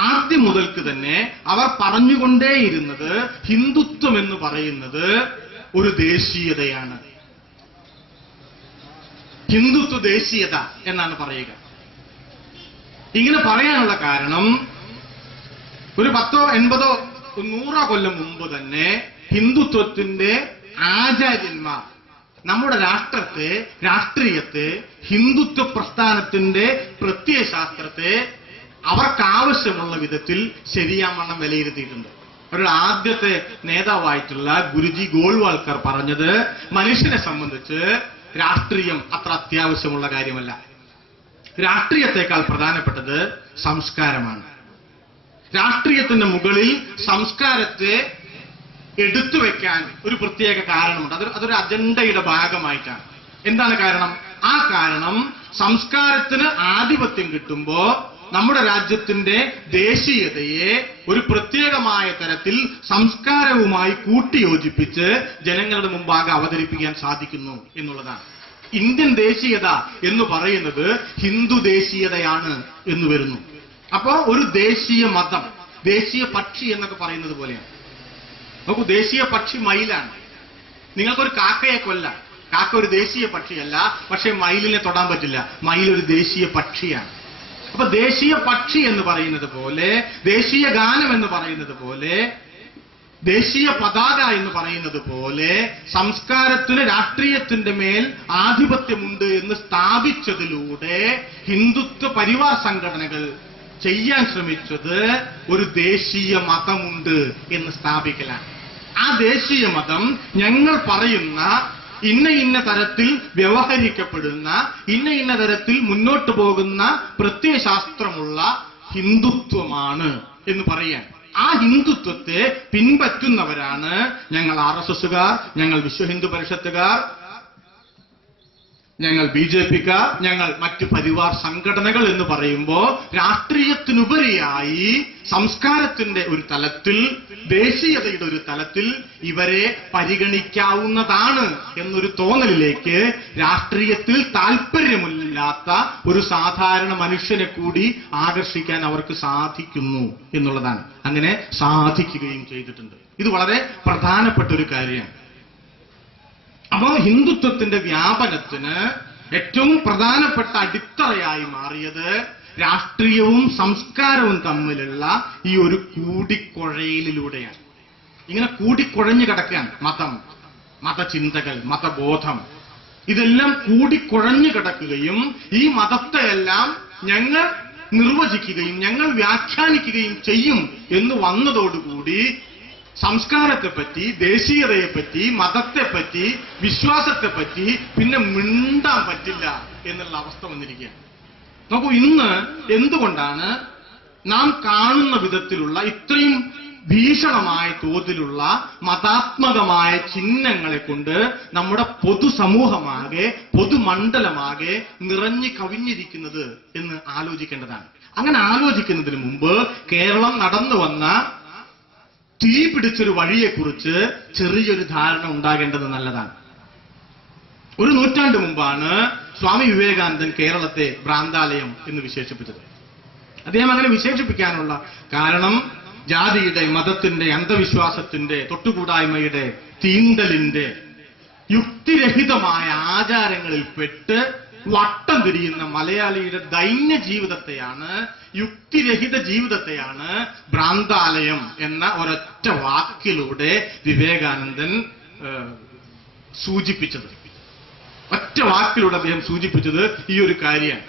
ആദ്യം മുതൽക്ക് തന്നെ അവർ പറഞ്ഞുകൊണ്ടേയിരുന്നത് ഹിന്ദുത്വം എന്ന് പറയുന്നത് ഒരു ദേശീയതയാണ്, ഹിന്ദുത്വ ദേശീയത എന്നാണ് പറയുക. ഇങ്ങനെ പറയാനുള്ള കാരണം ഒരു 10, 80, 100 കൊല്ലം മുമ്പ് തന്നെ ഹിന്ദുത്വത്തിന്റെ ആചാര്യന്മാർ നമ്മുടെ രാഷ്ട്രീയത്തെ, ഹിന്ദുത്വ പ്രസ്ഥാനത്തിന്റെ പ്രത്യയശാസ്ത്രത്തെ അവർക്കാവശ്യമുള്ള വിധത്തിൽ ശരിയാവണ്ണം വിലയിരുത്തിയിട്ടുണ്ട്. അവരുടെ ആദ്യത്തെ നേതാവായിട്ടുള്ള ഗുരുജി ഗോൾവാൾക്കർ പറഞ്ഞത്, മനുഷ്യനെ സംബന്ധിച്ച് രാഷ്ട്രീയം അത്ര അത്യാവശ്യമുള്ള കാര്യമല്ല, രാഷ്ട്രീയത്തെക്കാൾ പ്രധാനപ്പെട്ടത് സംസ്കാരമാണ്. രാഷ്ട്രീയത്തിന്റെ മുകളിൽ സംസ്കാരത്തെ എടുത്തു വെക്കാൻ ഒരു പ്രത്യേക കാരണമുണ്ട്. അതൊരു അജണ്ടയുടെ ഭാഗമായിട്ടാണ്. എന്താണ് കാരണം? ആ കാരണം സംസ്കാരത്തിന് ആധിപത്യം കിട്ടുമ്പോ നമ്മുടെ രാജ്യത്തിന്റെ ദേശീയതയെ ഒരു പ്രത്യേകമായ തരത്തിൽ സംസ്കാരവുമായി കൂട്ടിയോജിപ്പിച്ച് ജനങ്ങളുടെ മുമ്പാകെ അവതരിപ്പിക്കാൻ സാധിക്കുന്നു എന്നുള്ളതാണ്. ഇന്ത്യൻ ദേശീയത എന്ന് പറയുന്നത് ഹിന്ദു ദേശീയതയാണ് എന്ന് വരുന്നു. അപ്പോ ഒരു ദേശീയ മതം, ദേശീയ പക്ഷി എന്നൊക്കെ പറയുന്നത് പോലെയാണ്. നോക്കൂ, ദേശീയ പക്ഷി മയിലാണ്. നിങ്ങൾക്കൊരു കാക്കയെ കൊല്ലാം, കാക്ക ഒരു ദേശീയ പക്ഷിയല്ല, പക്ഷെ മയിലിനെ തൊടാൻ പറ്റില്ല. മയിൽ ഒരു ദേശീയ പക്ഷിയാണ്. അപ്പൊ ദേശീയ പക്ഷി എന്ന് പറയുന്നത് പോലെ, ദേശീയ ഗാനം എന്ന് പറയുന്നത് പോലെ, ദേശീയ പതാക എന്ന് പറയുന്നത് പോലെ സംസ്കാരത്തിന് രാഷ്ട്രീയത്തിന്റെ മേൽ ആധിപത്യമുണ്ട് എന്ന് സ്ഥാപിച്ചതിലൂടെ ഹിന്ദുത്വ പരിവാർ സംഘടനകൾ ചെയ്യാൻ ശ്രമിച്ചത് ഒരു ദേശീയ മതമുണ്ട് എന്ന് സ്ഥാപിക്കലാണ്. ആ ദേശീയ മതം ഞങ്ങൾ പറയുന്ന ഇന്ന തരത്തിൽ വ്യവഹരിക്കപ്പെടുന്ന, ഇന്ന തരത്തിൽ മുന്നോട്ട് പോകുന്ന പ്രത്യയശാസ്ത്രമുള്ള ഹിന്ദുത്വമാണ് എന്ന് പറയാൻ. ആ ഹിന്ദുത്വത്തെ പിൻപറ്റുന്നവരാണ് ഞങ്ങൾ RSSകാർ, ഞങ്ങൾ വിശ്വ ഹിന്ദു പരിഷത്തുകാർ, ഞങ്ങൾ BJPക്കാർ, ഞങ്ങൾ മറ്റു പരിവാർ സംഘടനകൾ എന്ന് പറയുമ്പോൾ രാഷ്ട്രീയത്തിനുപരിയായി സംസ്കാരത്തിന്റെ ഒരു തലത്തിൽ, ദേശീയതയുടെ ഒരു തലത്തിൽ ഇവരെ പരിഗണിക്കാവുന്നതാണ് എന്നൊരു തോന്നലിലേക്ക് രാഷ്ട്രീയത്തിൽ താല്പര്യമില്ലാത്ത ഒരു സാധാരണ മനുഷ്യനെ കൂടി ആകർഷിക്കാൻ അവർക്ക് സാധിക്കുന്നു എന്നുള്ളതാണ്. അങ്ങനെ സാധിക്കുകയും ചെയ്തിട്ടുണ്ട്. ഇത് വളരെ പ്രധാനപ്പെട്ട ഒരു കാര്യമാണ്. അപ്പോ ഹിന്ദുത്വത്തിന്റെ വ്യാപനത്തിന് ഏറ്റവും പ്രധാനപ്പെട്ട അടിത്തറയായി മാറിയത് രാഷ്ട്രീയവും സംസ്കാരവും തമ്മിലുള്ള ഈ ഒരു കൂടിക്കുഴയിലൂടെയാണ്. ഇങ്ങനെ കൂടിക്കുഴഞ്ഞു കിടക്കുകയാണ് മതം, മതചിന്തകൾ, മതബോധം, ഇതെല്ലാം കൂടിക്കുഴഞ്ഞു കിടക്കുകയും ഈ മതത്തെയെല്ലാം ഞങ്ങൾ നിർവചിക്കുകയും ഞങ്ങൾ വ്യാഖ്യാനിക്കുകയും ചെയ്യും എന്ന് വന്നതോടുകൂടി സംസ്കാരത്തെപ്പറ്റി, ദേശീയതയെപ്പറ്റി, മതത്തെപ്പറ്റി, വിശ്വാസത്തെപ്പറ്റി പിന്നെ മിണ്ടാൻ പറ്റില്ല എന്നുള്ള അവസ്ഥ വന്നിരിക്കുകയാണ്. നോക്കൂ, ഇന്ന് എന്തുകൊണ്ടാണ് നാം കാണുന്ന വിധത്തിലുള്ള ഇത്രയും ഭീഷണമായ തോതിലുള്ള മതാത്മകമായ ചിഹ്നങ്ങളെ കൊണ്ട് നമ്മുടെ പൊതുസമൂഹമാകെ, പൊതുമണ്ഡലമാകെ നിറഞ്ഞു കവിഞ്ഞിരിക്കുന്നത് എന്ന് ആലോചിക്കേണ്ടതാണ്. അങ്ങനെ ആലോചിക്കുന്നതിന് മുമ്പ് കേരളം നടന്നു വന്ന തീ പിടിച്ചൊരു വഴിയെക്കുറിച്ച് ചെറിയൊരു ധാരണ ഉണ്ടാകേണ്ടത് നല്ലതാണ്. ഒരു നൂറ്റാണ്ട് മുമ്പാണ് സ്വാമി വിവേകാനന്ദൻ കേരളത്തെ ഭ്രാന്താലയം എന്ന് വിശേഷിപ്പിച്ചത്. അദ്ദേഹം അങ്ങനെ വിശേഷിപ്പിക്കാനുള്ള കാരണം ജാതിയുടെ, മതത്തിന്റെ, അന്ധവിശ്വാസത്തിന്റെ, തൊട്ടുകൂടായ്മയുടെ, തീണ്ടലിന്റെ, യുക്തിരഹിതമായ ആചാരങ്ങളിൽ പെട്ട് വട്ടം തിരിയുന്ന മലയാളിയുടെ ദൈന്യ ജീവിതത്തെയാണ്, യുക്തിരഹിത ജീവിതത്തെയാണ് ഭ്രാന്താലയം എന്ന ഒരൊറ്റ വാക്കിലൂടെ വിവേകാനന്ദൻ സൂചിപ്പിച്ചത്. ഒറ്റ വാക്കിലൂടെ അദ്ദേഹം സൂചിപ്പിച്ചത് ഈ ഒരു കാര്യമാണ്.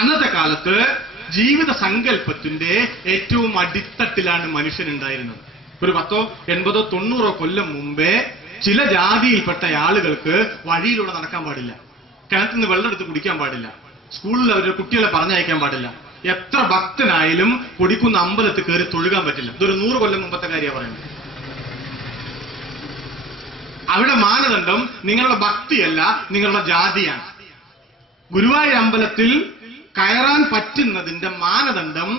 അന്നത്തെ കാലത്ത് ജീവിത സങ്കല്പത്തിന്റെ ഏറ്റവും അടിത്തട്ടിലാണ് മനുഷ്യനുണ്ടായിരുന്നത്. ഒരു 10, 80, 90 കൊല്ലം മുമ്പേ ചില ജാതിയിൽപ്പെട്ട ആളുകൾക്ക് വഴിയിലൂടെ നടക്കാൻ പാടില്ല, കിണറ്റിൽ നിന്ന് വെള്ളം എടുത്ത് കുടിക്കാൻ പാടില്ല, സ്കൂളിൽ അവരുടെ കുട്ടികളെ പറഞ്ഞയക്കാൻ പാടില്ല, എത്ര ഭക്തനായാലും കൊടിക്കുന്ന അമ്പലത്തിൽ കയറി തൊഴുകാൻ പറ്റില്ല. ഇതൊരു 100 കൊല്ലം മുമ്പത്തെ കാര്യമാണ് പറയുന്നത്. അവിടെ മാനദണ്ഡം നിങ്ങളുടെ ഭക്തിയല്ല, നിങ്ങളുടെ ജാതിയാണ്. ഗുരുവായൂർ അമ്പലത്തിൽ കയറാൻ പറ്റുന്നതിന്റെ മാനദണ്ഡം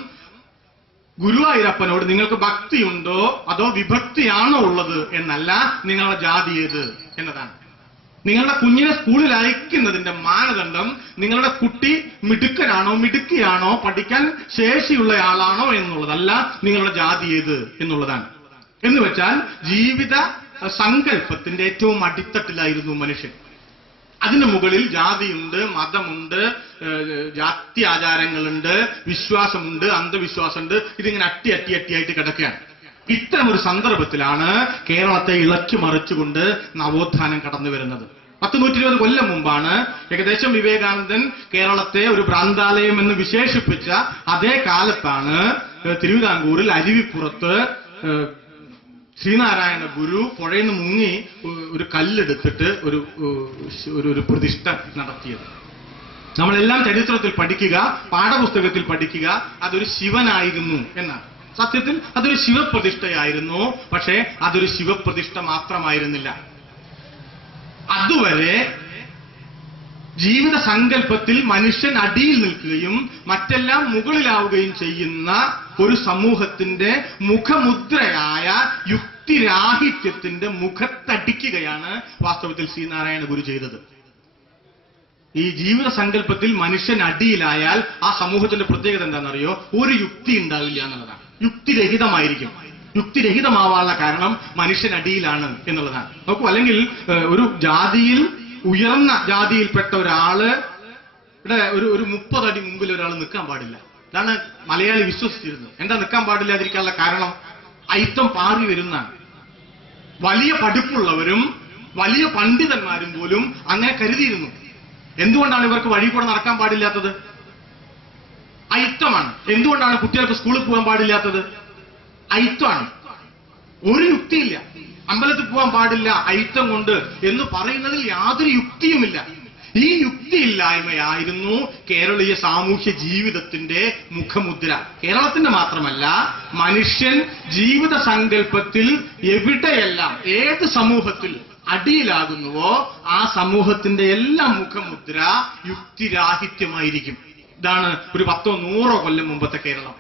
ഗുരുവായൂരപ്പനോട് നിങ്ങൾക്ക് ഭക്തിയുണ്ടോ അതോ വിഭക്തിയാണോ ഉള്ളത് എന്നല്ല, നിങ്ങളുടെ ജാതി ഏത് എന്നതാണ്. നിങ്ങളുടെ കുഞ്ഞിനെ സ്കൂളിൽ അയക്കുന്നതിന്റെ മാനദണ്ഡം നിങ്ങളുടെ കുട്ടി മിടുക്കനാണോ മിടുക്കിയാണോ പഠിക്കാൻ ശേഷിയുള്ള ആളാണോ എന്നുള്ളതല്ല, നിങ്ങളുടെ ജാതി ഏത് എന്നുള്ളതാണ്. എന്ന് വെച്ചാൽ ജീവിത സങ്കല്പത്തിന്റെ ഏറ്റവും അടിത്തട്ടിലായിരുന്നു മനുഷ്യൻ. അതിനു മുകളിൽ ജാതിയുണ്ട്, മതമുണ്ട്, ജാതി ആചാരങ്ങളുണ്ട്, വിശ്വാസമുണ്ട്, അന്ധവിശ്വാസമുണ്ട്. ഇതിങ്ങനെ അട്ടിയായിട്ട് കിടക്കുകയാണ്. ഇത്തരം ഒരു സന്ദർഭത്തിലാണ് കേരളത്തെ ഇളക്കി മറിച്ചുകൊണ്ട് നവോത്ഥാനം കടന്നു വരുന്നത്. 120 കൊല്ലം മുമ്പാണ് ഏകദേശം വിവേകാനന്ദൻ കേരളത്തെ ഒരു ഭ്രാന്താലയം എന്ന് വിശേഷിപ്പിച്ച അതേ കാലത്താണ് തിരുവിതാംകൂറിൽ അരുവിപ്പുറത്ത് ശ്രീനാരായണ ഗുരു പുഴയിൽ നിന്ന് മുങ്ങി ഒരു കല്ലെടുത്തിട്ട് ഒരു പ്രതിഷ്ഠ നടത്തിയത്. നമ്മളെല്ലാം ചരിത്രത്തിൽ പഠിക്കുക, പാഠപുസ്തകത്തിൽ പഠിക്കുക, അതൊരു ശിവനായിരുന്നു എന്നാണ്. സത്യത്തിൽ അതൊരു ശിവപ്രതിഷ്ഠയായിരുന്നു. പക്ഷേ അതൊരു ശിവപ്രതിഷ്ഠ മാത്രമായിരുന്നില്ല. അതുവരെ ജീവിത സങ്കല്പത്തിൽ മനുഷ്യൻ അടിയിൽ നിൽക്കുകയും മറ്റെല്ലാം മുകളിലാവുകയും ചെയ്യുന്ന ഒരു സമൂഹത്തിന്റെ മുഖമുദ്രയായ യുക്തിരാഹിത്യത്തിന്റെ മുഖത്തടിക്കുകയാണ് വാസ്തവത്തിൽ ശ്രീനാരായണ ഗുരു ചെയ്തത്. ഈ ജീവിത സങ്കല്പത്തിൽ മനുഷ്യൻ അടിയിലായാൽ ആ സമൂഹത്തിന്റെ പ്രത്യേകത എന്താണെന്നറിയോ? ഒരു യുക്തി ഉണ്ടാവില്ല എന്നുള്ളതാണ്. യുക്തിരഹിതമായിരിക്കും. യുക്തിരഹിതമാവാനുള്ള കാരണം മനുഷ്യൻ അടിയിലാണ് എന്നുള്ളതാണ്. നോക്കൂ, അല്ലെങ്കിൽ ഒരു ജാതിയിൽ ഉയർന്ന ജാതിയിൽപ്പെട്ട ഒരാള് ഒരു 30 അടി മുമ്പിൽ ഒരാൾ നിൽക്കാൻ പാടില്ല. ഇതാണ് മലയാളി വിശ്വസിച്ചിരുന്നത്. എന്താ നിൽക്കാൻ പാടില്ലാതിരിക്കാനുള്ള കാരണം? അയിത്തം പാറി വരുന്നതാണ്. വലിയ പഠിപ്പുള്ളവരും വലിയ പണ്ഡിതന്മാരും പോലും അങ്ങനെ കരുതിയിരുന്നു. എന്തുകൊണ്ടാണ് ഇവർക്ക് വഴി കൂടെ നടക്കാൻ പാടില്ലാത്തത്? അയിത്തമാണ്. എന്തുകൊണ്ടാണ് കുട്ടികൾക്ക് സ്കൂളിൽ പോകാൻ പാടില്ലാത്തത്? അയിത്തമാണ്. ഒരു യുക്തിയില്ല. അമ്പലത്തിൽ പോകാൻ പാടില്ല അയിത്തം കൊണ്ട് എന്ന് പറയുന്നതിൽ യാതൊരു യുക്തിയുമില്ല. ഈ യുക്തിയില്ലായ്മയായിരുന്നു കേരളീയ സാമൂഹ്യ ജീവിതത്തിന്റെ മുഖമുദ്ര. കേരളത്തിന്റെ മാത്രമല്ല, മനുഷ്യൻ ജീവിത സങ്കല്പത്തിൽ എവിടെയെല്ലാം ഏത് സമൂഹത്തിൽ അടിയിലാകുന്നുവോ ആ സമൂഹത്തിന്റെ എല്ലാം മുഖമുദ്ര യുക്തിരാഹിത്യമായിരിക്കും. ഇതാണ് ഒരു 10, 100 കൊല്ലം മുമ്പത്തെ കേരളം.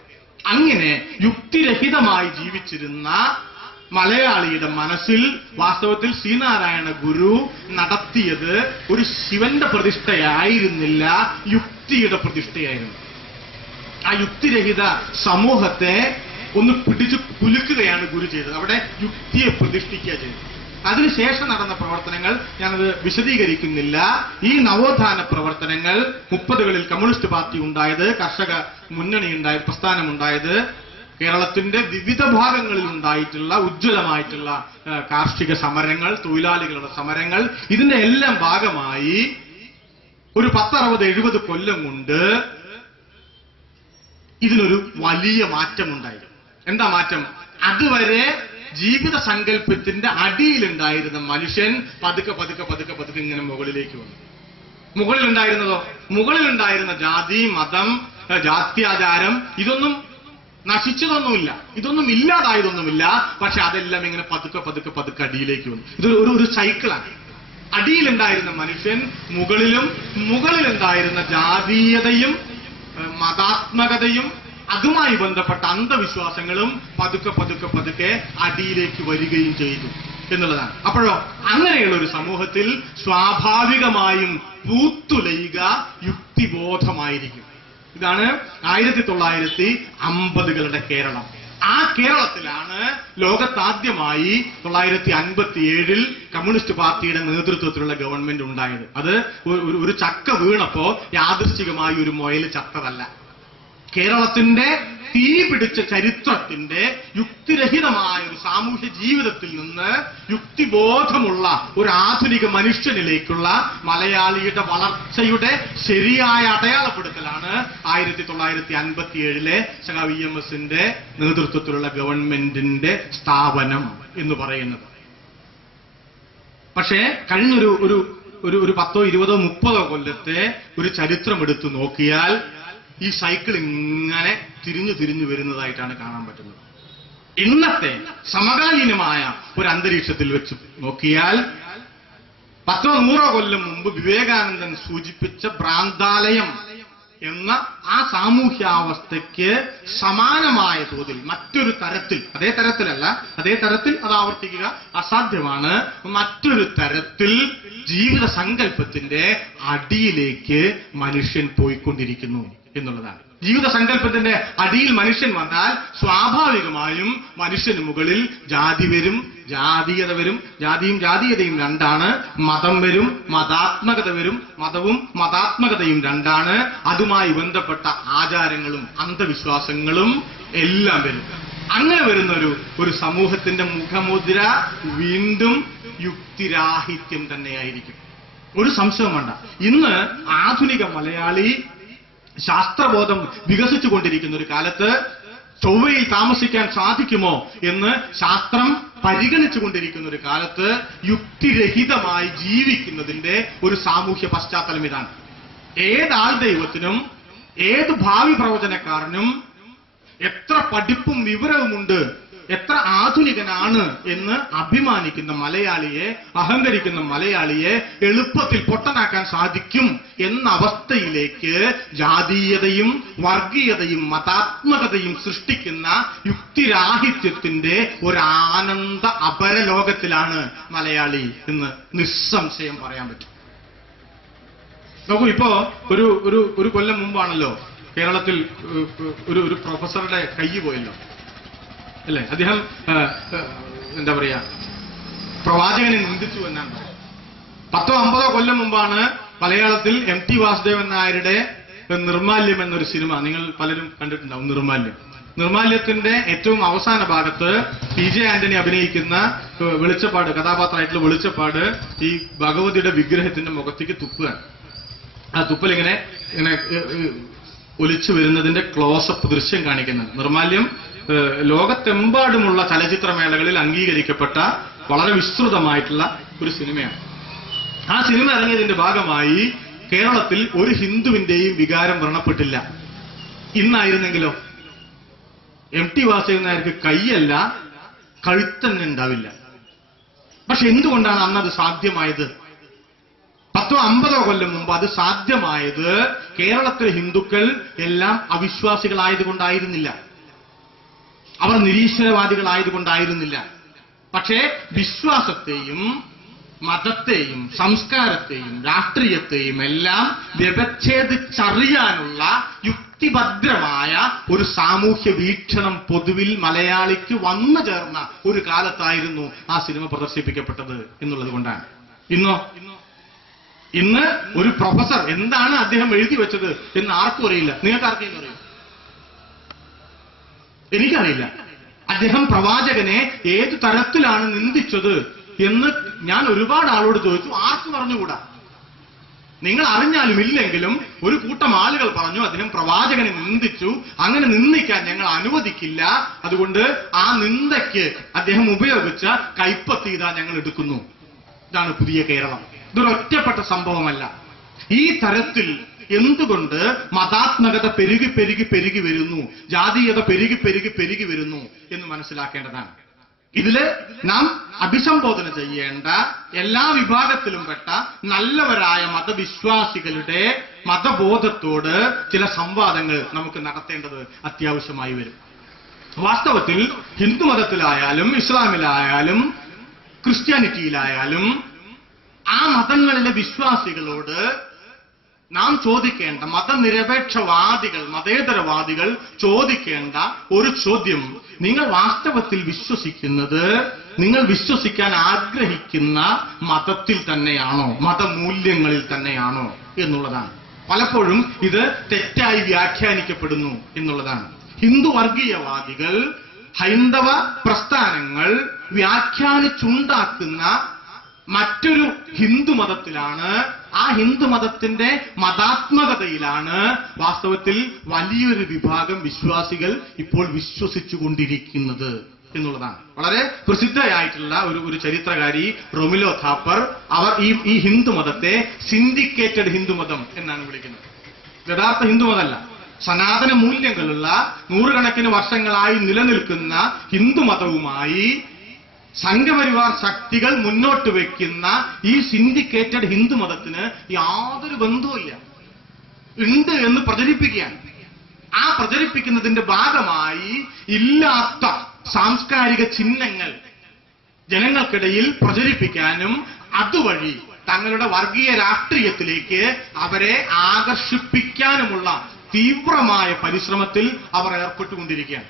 അങ്ങനെ യുക്തിരഹിതമായി ജീവിച്ചിരുന്ന മലയാളിയുടെ മനസ്സിൽ വാസ്തവത്തിൽ ശ്രീനാരായണ ഗുരു നടത്തിയത് ഒരു ശിവന്റെ പ്രതിഷ്ഠയായിരുന്നില്ല, യുക്തിയുടെ പ്രതിഷ്ഠയായിരുന്നു. ആ യുക്തിരഹിത സമൂഹത്തെ ഒന്ന് പിടിച്ചു കുലുക്കുകയാണ് ഗുരു ചെയ്തത്. അവിടെ യുക്തിയെ പ്രതിഷ്ഠിക്കുക ചെയ്തത്. അതിനുശേഷം നടന്ന പ്രവർത്തനങ്ങൾ ഞാനത് വിശദീകരിക്കുന്നില്ല. ഈ നവോത്ഥാന പ്രവർത്തനങ്ങൾ 30കളിൽ കമ്മ്യൂണിസ്റ്റ് പാർട്ടി ഉണ്ടായത്, കർഷക മുന്നണി ഉണ്ടായത്, പ്രസ്ഥാനമുണ്ടായത്, കേരളത്തിന്റെ വിവിധ ഭാഗങ്ങളിൽ ഉണ്ടായിട്ടുള്ള ഉജ്ജ്വലമായിട്ടുള്ള കാർഷിക സമരങ്ങൾ, തൊഴിലാളികളുടെ സമരങ്ങൾ, ഇതിന്റെ എല്ലാം ഭാഗമായി ഒരു 10, 60, 70 കൊല്ലം കൊണ്ട് ഇതിനൊരു വലിയ മാറ്റമുണ്ടായി. എന്താ മാറ്റം? അതുവരെ ജീവിത സങ്കല്പത്തിന്റെ അടിയിലുണ്ടായിരുന്ന മനുഷ്യൻ പതുക്കെ പതുക്കെ പതുക്കെ പതുക്കെ ഇങ്ങനെ മുകളിലേക്ക് വന്നു. മുകളിലുണ്ടായിരുന്നതോ? മുകളിലുണ്ടായിരുന്ന ജാതി, മതം, ജാത്യാചാരം ഇതൊന്നും നശിച്ചതൊന്നുമില്ല, ഇതൊന്നും ഇല്ലാതായതൊന്നുമില്ല. പക്ഷെ അതെല്ലാം ഇങ്ങനെ പതുക്കെ പതുക്കെ പതുക്കെ അടിയിലേക്ക് വന്നു. ഇതൊരു സൈക്കിളാണ്. അടിയിലുണ്ടായിരുന്ന മനുഷ്യൻ മുകളിലും, മുകളിലുണ്ടായിരുന്ന ജാതീയതയും മതാത്മകതയും അതുമായി ബന്ധപ്പെട്ട അന്ധവിശ്വാസങ്ങളും പതുക്കെ പതുക്കെ പതുക്കെ അടിയിലേക്ക് വരികയും ചെയ്തു എന്നുള്ളതാണ്. അപ്പോഴോ അങ്ങനെയുള്ള ഒരു സമൂഹത്തിൽ സ്വാഭാവികമായും പൂത്തുലയുക യുക്തിബോധമായിരിക്കും. ഇതാണ് 1950കളുടെ കേരളം. ആ കേരളത്തിലാണ് ലോകത്താദ്യമായി 957 കമ്മ്യൂണിസ്റ്റ് പാർട്ടിയുടെ നേതൃത്വത്തിലുള്ള ഗവൺമെന്റ് ഉണ്ടായത്. അത് ഒരു ചക്ക വീണപ്പോ യാദൃശ്ചികമായി ഒരു മുയൽ ചത്തതല്ല. കേരളത്തിന്റെ തീ പിടിച്ച ചരിത്രത്തിന്റെ യുക്തിരഹിതമായ ഒരു സാമൂഹ്യ ജീവിതത്തിൽ നിന്ന് യുക്തിബോധമുള്ള ഒരു ആധുനിക മനുഷ്യനിലേക്കുള്ള മലയാളിയുടെ വളർച്ചയുടെ ശരിയായ അടയാളപ്പെടുത്തലാണ് 1957 സഖാവ് EMSന്റെ നേതൃത്വത്തിലുള്ള ഗവൺമെന്റിന്റെ സ്ഥാപനം എന്ന് പറയുന്നത്. പക്ഷേ കഴിഞ്ഞൊരു 10, 20, 30 കൊല്ലത്തെ ഒരു ചരിത്രം എടുത്തു നോക്കിയാൽ ഈ സൈക്കിൾ ഇങ്ങനെ തിരിഞ്ഞു വരുന്നതായിട്ടാണ് കാണാൻ പറ്റുന്നത്. ഇന്നത്തെ സമകാലീനമായ ഒരു അന്തരീക്ഷത്തിൽ വെച്ച് നോക്കിയാൽ 10 100 കൊല്ലം മുമ്പ് വിവേകാനന്ദൻ സൂചിപ്പിച്ച ഭ്രാന്താലയം എന്ന ആ സാമൂഹ്യാവസ്ഥയ്ക്ക് സമാനമായ തോതിൽ മറ്റൊരു തരത്തിൽ, അതേ തരത്തിൽ അത് ആവർത്തിക്കുക അസാധ്യമാണ്, മറ്റൊരു തരത്തിൽ ജീവിത സങ്കല്പത്തിന്റെ അടിയിലേക്ക് മനുഷ്യൻ പോയിക്കൊണ്ടിരിക്കുന്നു എന്നുള്ളതാണ്. ജീവിത സങ്കല്പത്തിന്റെ അടിയിൽ മനുഷ്യൻ വന്നാൽ സ്വാഭാവികമായും മനുഷ്യന് മുകളിൽ ജാതി വരും, ജാതീയത വരും. ജാതിയും ജാതീയതയും രണ്ടാണ്. മതം വരും, മതാത്മകത വരും. മതവും മതാത്മകതയും രണ്ടാണ്. അതുമായി ബന്ധപ്പെട്ട ആചാരങ്ങളും അന്ധവിശ്വാസങ്ങളും എല്ലാം വരും. അങ്ങനെ വരുന്ന ഒരു സമൂഹത്തിന്റെ മുഖമുദ്ര വീണ്ടും യുക്തിരാഹിത്യം തന്നെയായിരിക്കും. ഒരു സംശയം വേണ്ട. ഇന്ന് ആധുനിക മലയാളി ശാസ്ത്രബോധം വികസിച്ചുകൊണ്ടിരിക്കുന്ന ഒരു കാലത്ത് ചൊവ്വയിൽ താമസിക്കാൻ സാധിക്കുമോ എന്ന് ശാസ്ത്രം പരിഗണിച്ചുകൊണ്ടിരിക്കുന്ന ഒരു കാലത്ത് യുക്തിരഹിതമായി ജീവിക്കുന്നതിന്റെ ഒരു സാമൂഹ്യ പശ്ചാത്തലം ഇതാണ്. ഏതാൾ ദൈവത്തിനും ഏത് ഭാവി പ്രവചനക്കാരനും എത്ര പഠിപ്പും വിവരവുമുണ്ട്, എത്ര ആധുനികനാണ് എന്ന് അഭിമാനിക്കുന്ന മലയാളിയെ, അഹങ്കരിക്കുന്ന മലയാളിയെ എളുപ്പത്തിൽ പൊട്ടനാക്കാൻ സാധിക്കും എന്ന അവസ്ഥയിലേക്ക് ജാതീയതയും വർഗീയതയും മതാത്മകതയും സൃഷ്ടിക്കുന്ന യുക്തിരാഹിത്യത്തിന്റെ ഒരാനന്ദ അപരലോകത്തിലാണ് മലയാളി എന്ന് നിസ്സംശയം പറയാൻ പറ്റും. നോക്കൂ, ഇപ്പോ ഒരു കൊല്ലം മുമ്പാണല്ലോ കേരളത്തിൽ ഒരു പ്രൊഫസറുടെ കൈ പോയല്ലോ, അല്ലേ? അദ്ദേഹം എന്താ പറയാ, പ്രവാചകനെ നിന്ദിച്ചു എന്നാണ് പറയുന്നത്. 10 50 കൊല്ലം മുമ്പാണ് മലയാളത്തിൽ MT വാസുദേവൻ നായരുടെ നിർമാല്യം എന്നൊരു സിനിമ നിങ്ങൾ പലരും കണ്ടിട്ടുണ്ടാവും. നിർമാല്യത്തിന്റെ ഏറ്റവും അവസാന ഭാഗത്ത് PJ ആന്റണി അഭിനയിക്കുന്ന വെളിച്ചപ്പാട്, കഥാപാത്രമായിട്ടുള്ള വെളിച്ചപ്പാട് ഈ ഭഗവതിയുടെ വിഗ്രഹത്തിന്റെ മുഖത്തേക്ക് തുപ്പുകയാണ്. ആ തുപ്പലിങ്ങനെ ഒലിച്ചു വരുന്നതിന്റെ ക്ലോസപ്പ് ദൃശ്യം കാണിക്കുന്നുണ്ട്. നിർമാല്യം ലോകത്തെമ്പാടുമുള്ള ചലച്ചിത്രമേളകളിൽ അംഗീകരിക്കപ്പെട്ട വളരെ വിസ്തൃതമായിട്ടുള്ള ഒരു സിനിമയാണ്. ആ സിനിമ ഇറങ്ങിയതിന്റെ ഭാഗമായി കേരളത്തിൽ ഒരു ഹിന്ദുവിന്റെയും വികാരം വ്രണപ്പെട്ടില്ല. ഇന്നായിരുന്നെങ്കിലോ MT വാസുദേവൻ നായർക്ക് കൈയല്ല കഴുത്തന്നെ ഉണ്ടാവില്ല. പക്ഷെ എന്തുകൊണ്ടാണ് അന്നത് സാധ്യമായത്? 10 50 കൊല്ലം മുമ്പ് അത് സാധ്യമായത് കേരളത്തിലെ ഹിന്ദുക്കൾ എല്ലാം അവിശ്വാസികളായതുകൊണ്ടായിരുന്നില്ല, അവർ നിരീശ്വരവാദികളായതുകൊണ്ടായിരുന്നില്ല. പക്ഷേ വിശ്വാസത്തെയും മതത്തെയും സംസ്കാരത്തെയും രാഷ്ട്രീയത്തെയും എല്ലാം വ്യവച്ഛേദിച്ചറിയാനുള്ള യുക്തിഭദ്രമായ ഒരു സാമൂഹ്യ വീക്ഷണം പൊതുവിൽ മലയാളിക്ക് വന്നു ചേർന്ന ഒരു കാലത്തായിരുന്നു ആ സിനിമ പ്രദർശിപ്പിക്കപ്പെട്ടത് എന്നുള്ളത് കൊണ്ടാണ്. ഇന്ന് ഒരു പ്രൊഫസർ എന്താണ് അദ്ദേഹം എഴുതി വെച്ചത് എന്ന് ആർക്കും അറിയില്ല. നിങ്ങൾക്ക് ആർക്കെങ്കിലും അറിയും? എനിക്കറിയില്ല. അദ്ദേഹം പ്രവാചകനെ ഏത് തരത്തിലാണ് നിന്ദിച്ചത് എന്ന് ഞാൻ ഒരുപാട് ആളോട് ചോദിച്ചു. ആർക്കും അറിഞ്ഞുകൂടാ. നിങ്ങൾ അറിഞ്ഞാലും ഇല്ലെങ്കിലും ഒരു കൂട്ടം ആളുകൾ പറഞ്ഞു അദ്ദേഹം പ്രവാചകനെ നിന്ദിച്ചു, അങ്ങനെ നിന്ദിക്കാൻ ഞങ്ങൾ അനുവദിക്കില്ല, അതുകൊണ്ട് ആ നിന്ദയ്ക്ക് അദ്ദേഹം ഉപയോഗിച്ച കൈപ്പത്തി ഇതാ ഞങ്ങൾ എടുക്കുന്നു. ഇതാണ് പുതിയ കേരളം. ഇതൊരൊറ്റപ്പെട്ട സംഭവമല്ല. ഈ തരത്തിൽ എന്തുകൊണ്ട് മതാത്മകത പെരുകി വരുന്നു, ജാതീയത പെരുകി വരുന്നു എന്ന് മനസ്സിലാക്കേണ്ടതാണ്. ഇതില് നാം അഭിസംബോധന ചെയ്യേണ്ട എല്ലാ വിഭാഗത്തിലും പെട്ട നല്ലവരായ മതവിശ്വാസികളുടെ മതബോധത്തോട് ചില സംവാദങ്ങൾ നമുക്ക് നടത്തേണ്ടത് അത്യാവശ്യമായി വരും. വാസ്തവത്തിൽ ഹിന്ദുമതത്തിലായാലും ഇസ്ലാമിലായാലും ക്രിസ്ത്യാനിറ്റിയിലായാലും ആ മതങ്ങളിലെ വിശ്വാസികളോട് നാം ചോദിക്കേണ്ട, മതനിരപേക്ഷവാദികൾ, മതേതരവാദികൾ ചോദിക്കേണ്ട ഒരു ചോദ്യം, നിങ്ങൾ വാസ്തവത്തിൽ വിശ്വസിക്കുന്നത്, നിങ്ങൾ വിശ്വസിക്കാൻ ആഗ്രഹിക്കുന്ന മതത്തിൽ തന്നെയാണോ, മതമൂല്യങ്ങളിൽ തന്നെയാണോ എന്നുള്ളതാണ്. പലപ്പോഴും ഇത് തെറ്റായി വ്യാഖ്യാനിക്കപ്പെടുന്നു എന്നുള്ളതാണ്. ഹിന്ദു വർഗീയവാദികൾ ഹൈന്ദവ പ്രസ്ഥാനങ്ങൾ വ്യാഖ്യാനിച്ചുണ്ടാക്കുന്ന മറ്റൊരു ഹിന്ദുമതത്തിലാണ്, ആ ഹിന്ദുമതത്തിന്റെ മതാത്മകതയിലാണ് വാസ്തവത്തിൽ വലിയൊരു വിഭാഗം വിശ്വാസികൾ ഇപ്പോൾ വിശ്വസിച്ചുകൊണ്ടിരിക്കുന്നത് എന്നുള്ളതാണ്. വളരെ പ്രസിദ്ധയായിട്ടുള്ള ഒരു ചരിത്രകാരി റൊമിലോ താപ്പർ, അവർ ഈ ഹിന്ദുമതത്തെ സിൻഡിക്കേറ്റഡ് ഹിന്ദുമതം എന്നാണ് വിളിക്കുന്നത്. യഥാർത്ഥ ഹിന്ദുമതമല്ല, സനാതന മൂല്യങ്ങളുള്ള നൂറുകണക്കിന് വർഷങ്ങളായി നിലനിൽക്കുന്ന ഹിന്ദുമതവുമായി സംഘപരിവാർ ശക്തികൾ മുന്നോട്ട് വെക്കുന്ന ഈ സിൻഡിക്കേറ്റഡ് ഹിന്ദുമതത്തിന് യാതൊരു ബന്ധവുമില്ല. ഉണ്ട് എന്ന് പ്രചരിപ്പിക്കുകയാണ്. ആ പ്രചരിപ്പിക്കുന്നതിന്റെ ഭാഗമായി ഇല്ലാത്ത സാംസ്കാരിക ചിഹ്നങ്ങൾ ജനങ്ങൾക്കിടയിൽ പ്രചരിപ്പിക്കാനും അതുവഴി തങ്ങളുടെ വർഗീയ രാഷ്ട്രീയത്തിലേക്ക് അവരെ ആകർഷിപ്പിക്കാനുമുള്ള തീവ്രമായ പരിശ്രമത്തിൽ അവർ ഏർപ്പെട്ടുകൊണ്ടിരിക്കുകയാണ്.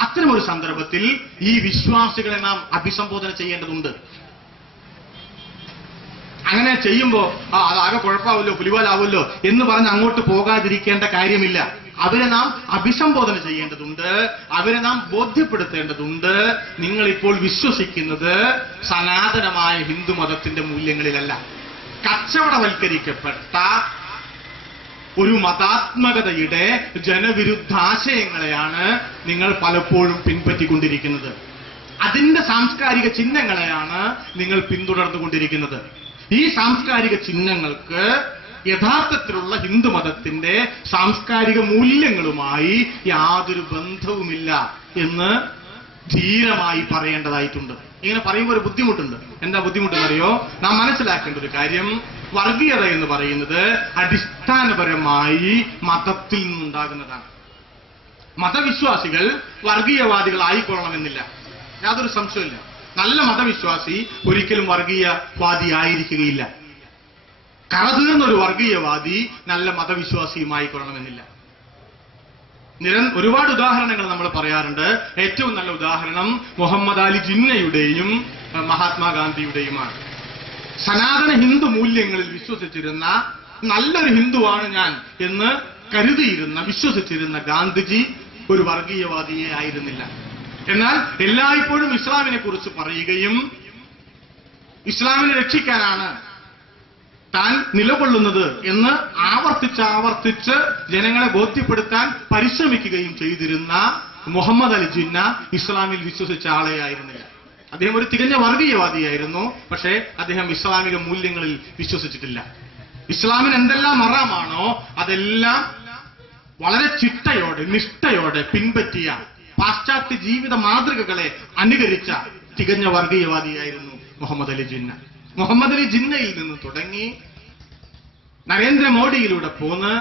അത്തരമൊരു സന്ദർഭത്തിൽ ഈ വിശ്വാസികളെ നാം അഭിസംബോധന ചെയ്യേണ്ടതുണ്ട്. അങ്ങനെ ചെയ്യുമ്പോ അതാകെ കുഴപ്പമാവല്ലോ, പുലിവാലാവല്ലോ എന്ന് പറഞ്ഞ് അങ്ങോട്ട് പോകാതിരിക്കേണ്ട കാര്യമില്ല. അവരെ നാം അഭിസംബോധന ചെയ്യേണ്ടതുണ്ട്, അവരെ നാം ബോധ്യപ്പെടുത്തേണ്ടതുണ്ട്. നിങ്ങളിപ്പോൾ വിശ്വസിക്കുന്നത് സനാതനമായ ഹിന്ദുമതത്തിന്റെ മൂല്യങ്ങളിലല്ല, കച്ചവടവൽക്കരിക്കപ്പെട്ട ഒരു മതാത്മകതയുടെ ജനവിരുദ്ധാശയങ്ങളെയാണ് നിങ്ങൾ പലപ്പോഴും പിൻപറ്റിക്കൊണ്ടിരിക്കുന്നത്. അതിന്റെ സാംസ്കാരിക ചിഹ്നങ്ങളെയാണ് നിങ്ങൾ പിന്തുടർന്നുകൊണ്ടിരിക്കുന്നത്. ഈ സാംസ്കാരിക ചിഹ്നങ്ങൾക്ക് യഥാർത്ഥത്തിലുള്ള ഹിന്ദുമതത്തിന്റെ സാംസ്കാരിക മൂല്യങ്ങളുമായി യാതൊരു ബന്ധവുമില്ല എന്ന് ധീരമായി പറയേണ്ടതായിട്ടുണ്ട്. ഇങ്ങനെ പറയുമ്പോൾ ഒരു ബുദ്ധിമുട്ടുണ്ട്. എന്താ ബുദ്ധിമുട്ടെന്നറിയോ? നാം മനസ്സിലാക്കേണ്ട ഒരു കാര്യം, വർഗീയത എന്ന് പറയുന്നത് അടിസ്ഥാനപരമായി മതത്തിൽ നിന്നുണ്ടാകുന്നതാണ്. മതവിശ്വാസികൾ വർഗീയവാദികളായിക്കൊള്ളണമെന്നില്ല, യാതൊരു സംശയമില്ല. നല്ല മതവിശ്വാസി ഒരിക്കലും വർഗീയവാദി ആയിരിക്കുകയില്ല. കറതീർന്നൊരു വർഗീയവാദി നല്ല മതവിശ്വാസിയുമായി കൊള്ളണമെന്നില്ല. ഒരുപാട് ഉദാഹരണങ്ങൾ നമ്മൾ പറയാറുണ്ട്. ഏറ്റവും നല്ല ഉദാഹരണം മുഹമ്മദ് അലി ജിന്നയുടെയും മഹാത്മാഗാന്ധിയുടെയുമാണ്. സനാതന ഹിന്ദു മൂല്യങ്ങളിൽ വിശ്വസിച്ചിരുന്ന, നല്ലൊരു ഹിന്ദുവാണ് ഞാൻ എന്ന് കരുതിയിരുന്ന, വിശ്വസിച്ചിരുന്ന ഗാന്ധിജി ഒരു വർഗീയവാദിയെ ആയിരുന്നില്ല. എന്നാൽ എല്ലായ്പ്പോഴും ഇസ്ലാമിനെ കുറിച്ച് പറയുകയും ഇസ്ലാമിനെ രക്ഷിക്കാനാണ് താൻ നിലകൊള്ളുന്നത് എന്ന് ആവർത്തിച്ച് ജനങ്ങളെ ബോധ്യപ്പെടുത്താൻ പരിശ്രമിക്കുകയും ചെയ്തിരുന്ന മുഹമ്മദ് അലി ജിന്ന ഇസ്ലാമിൽ വിശ്വസിച്ച ആളെ ആയിരുന്നില്ല. അദ്ദേഹം ഒരു തികഞ്ഞ വർഗീയവാദിയായിരുന്നു. പക്ഷേ അദ്ദേഹം ഇസ്ലാമിക മൂല്യങ്ങളിൽ വിശ്വസിച്ചിട്ടില്ല. ഇസ്ലാമിന് എന്തെല്ലാം ഹറാമാണോ അതെല്ലാം വളരെ ചിട്ടയോടെ, നിഷ്ഠയോടെ പിൻപറ്റിയ, പാശ്ചാത്യ ജീവിത മാതൃകകളെ അനുകരിച്ച തികഞ്ഞ വർഗീയവാദിയായിരുന്നു മുഹമ്മദ് അലി ജിന്ന. മുഹമ്മദ് അലി ജിന്നയിൽ നിന്ന് തുടങ്ങി നരേന്ദ്രമോദിയിലൂടെ പോന്ന്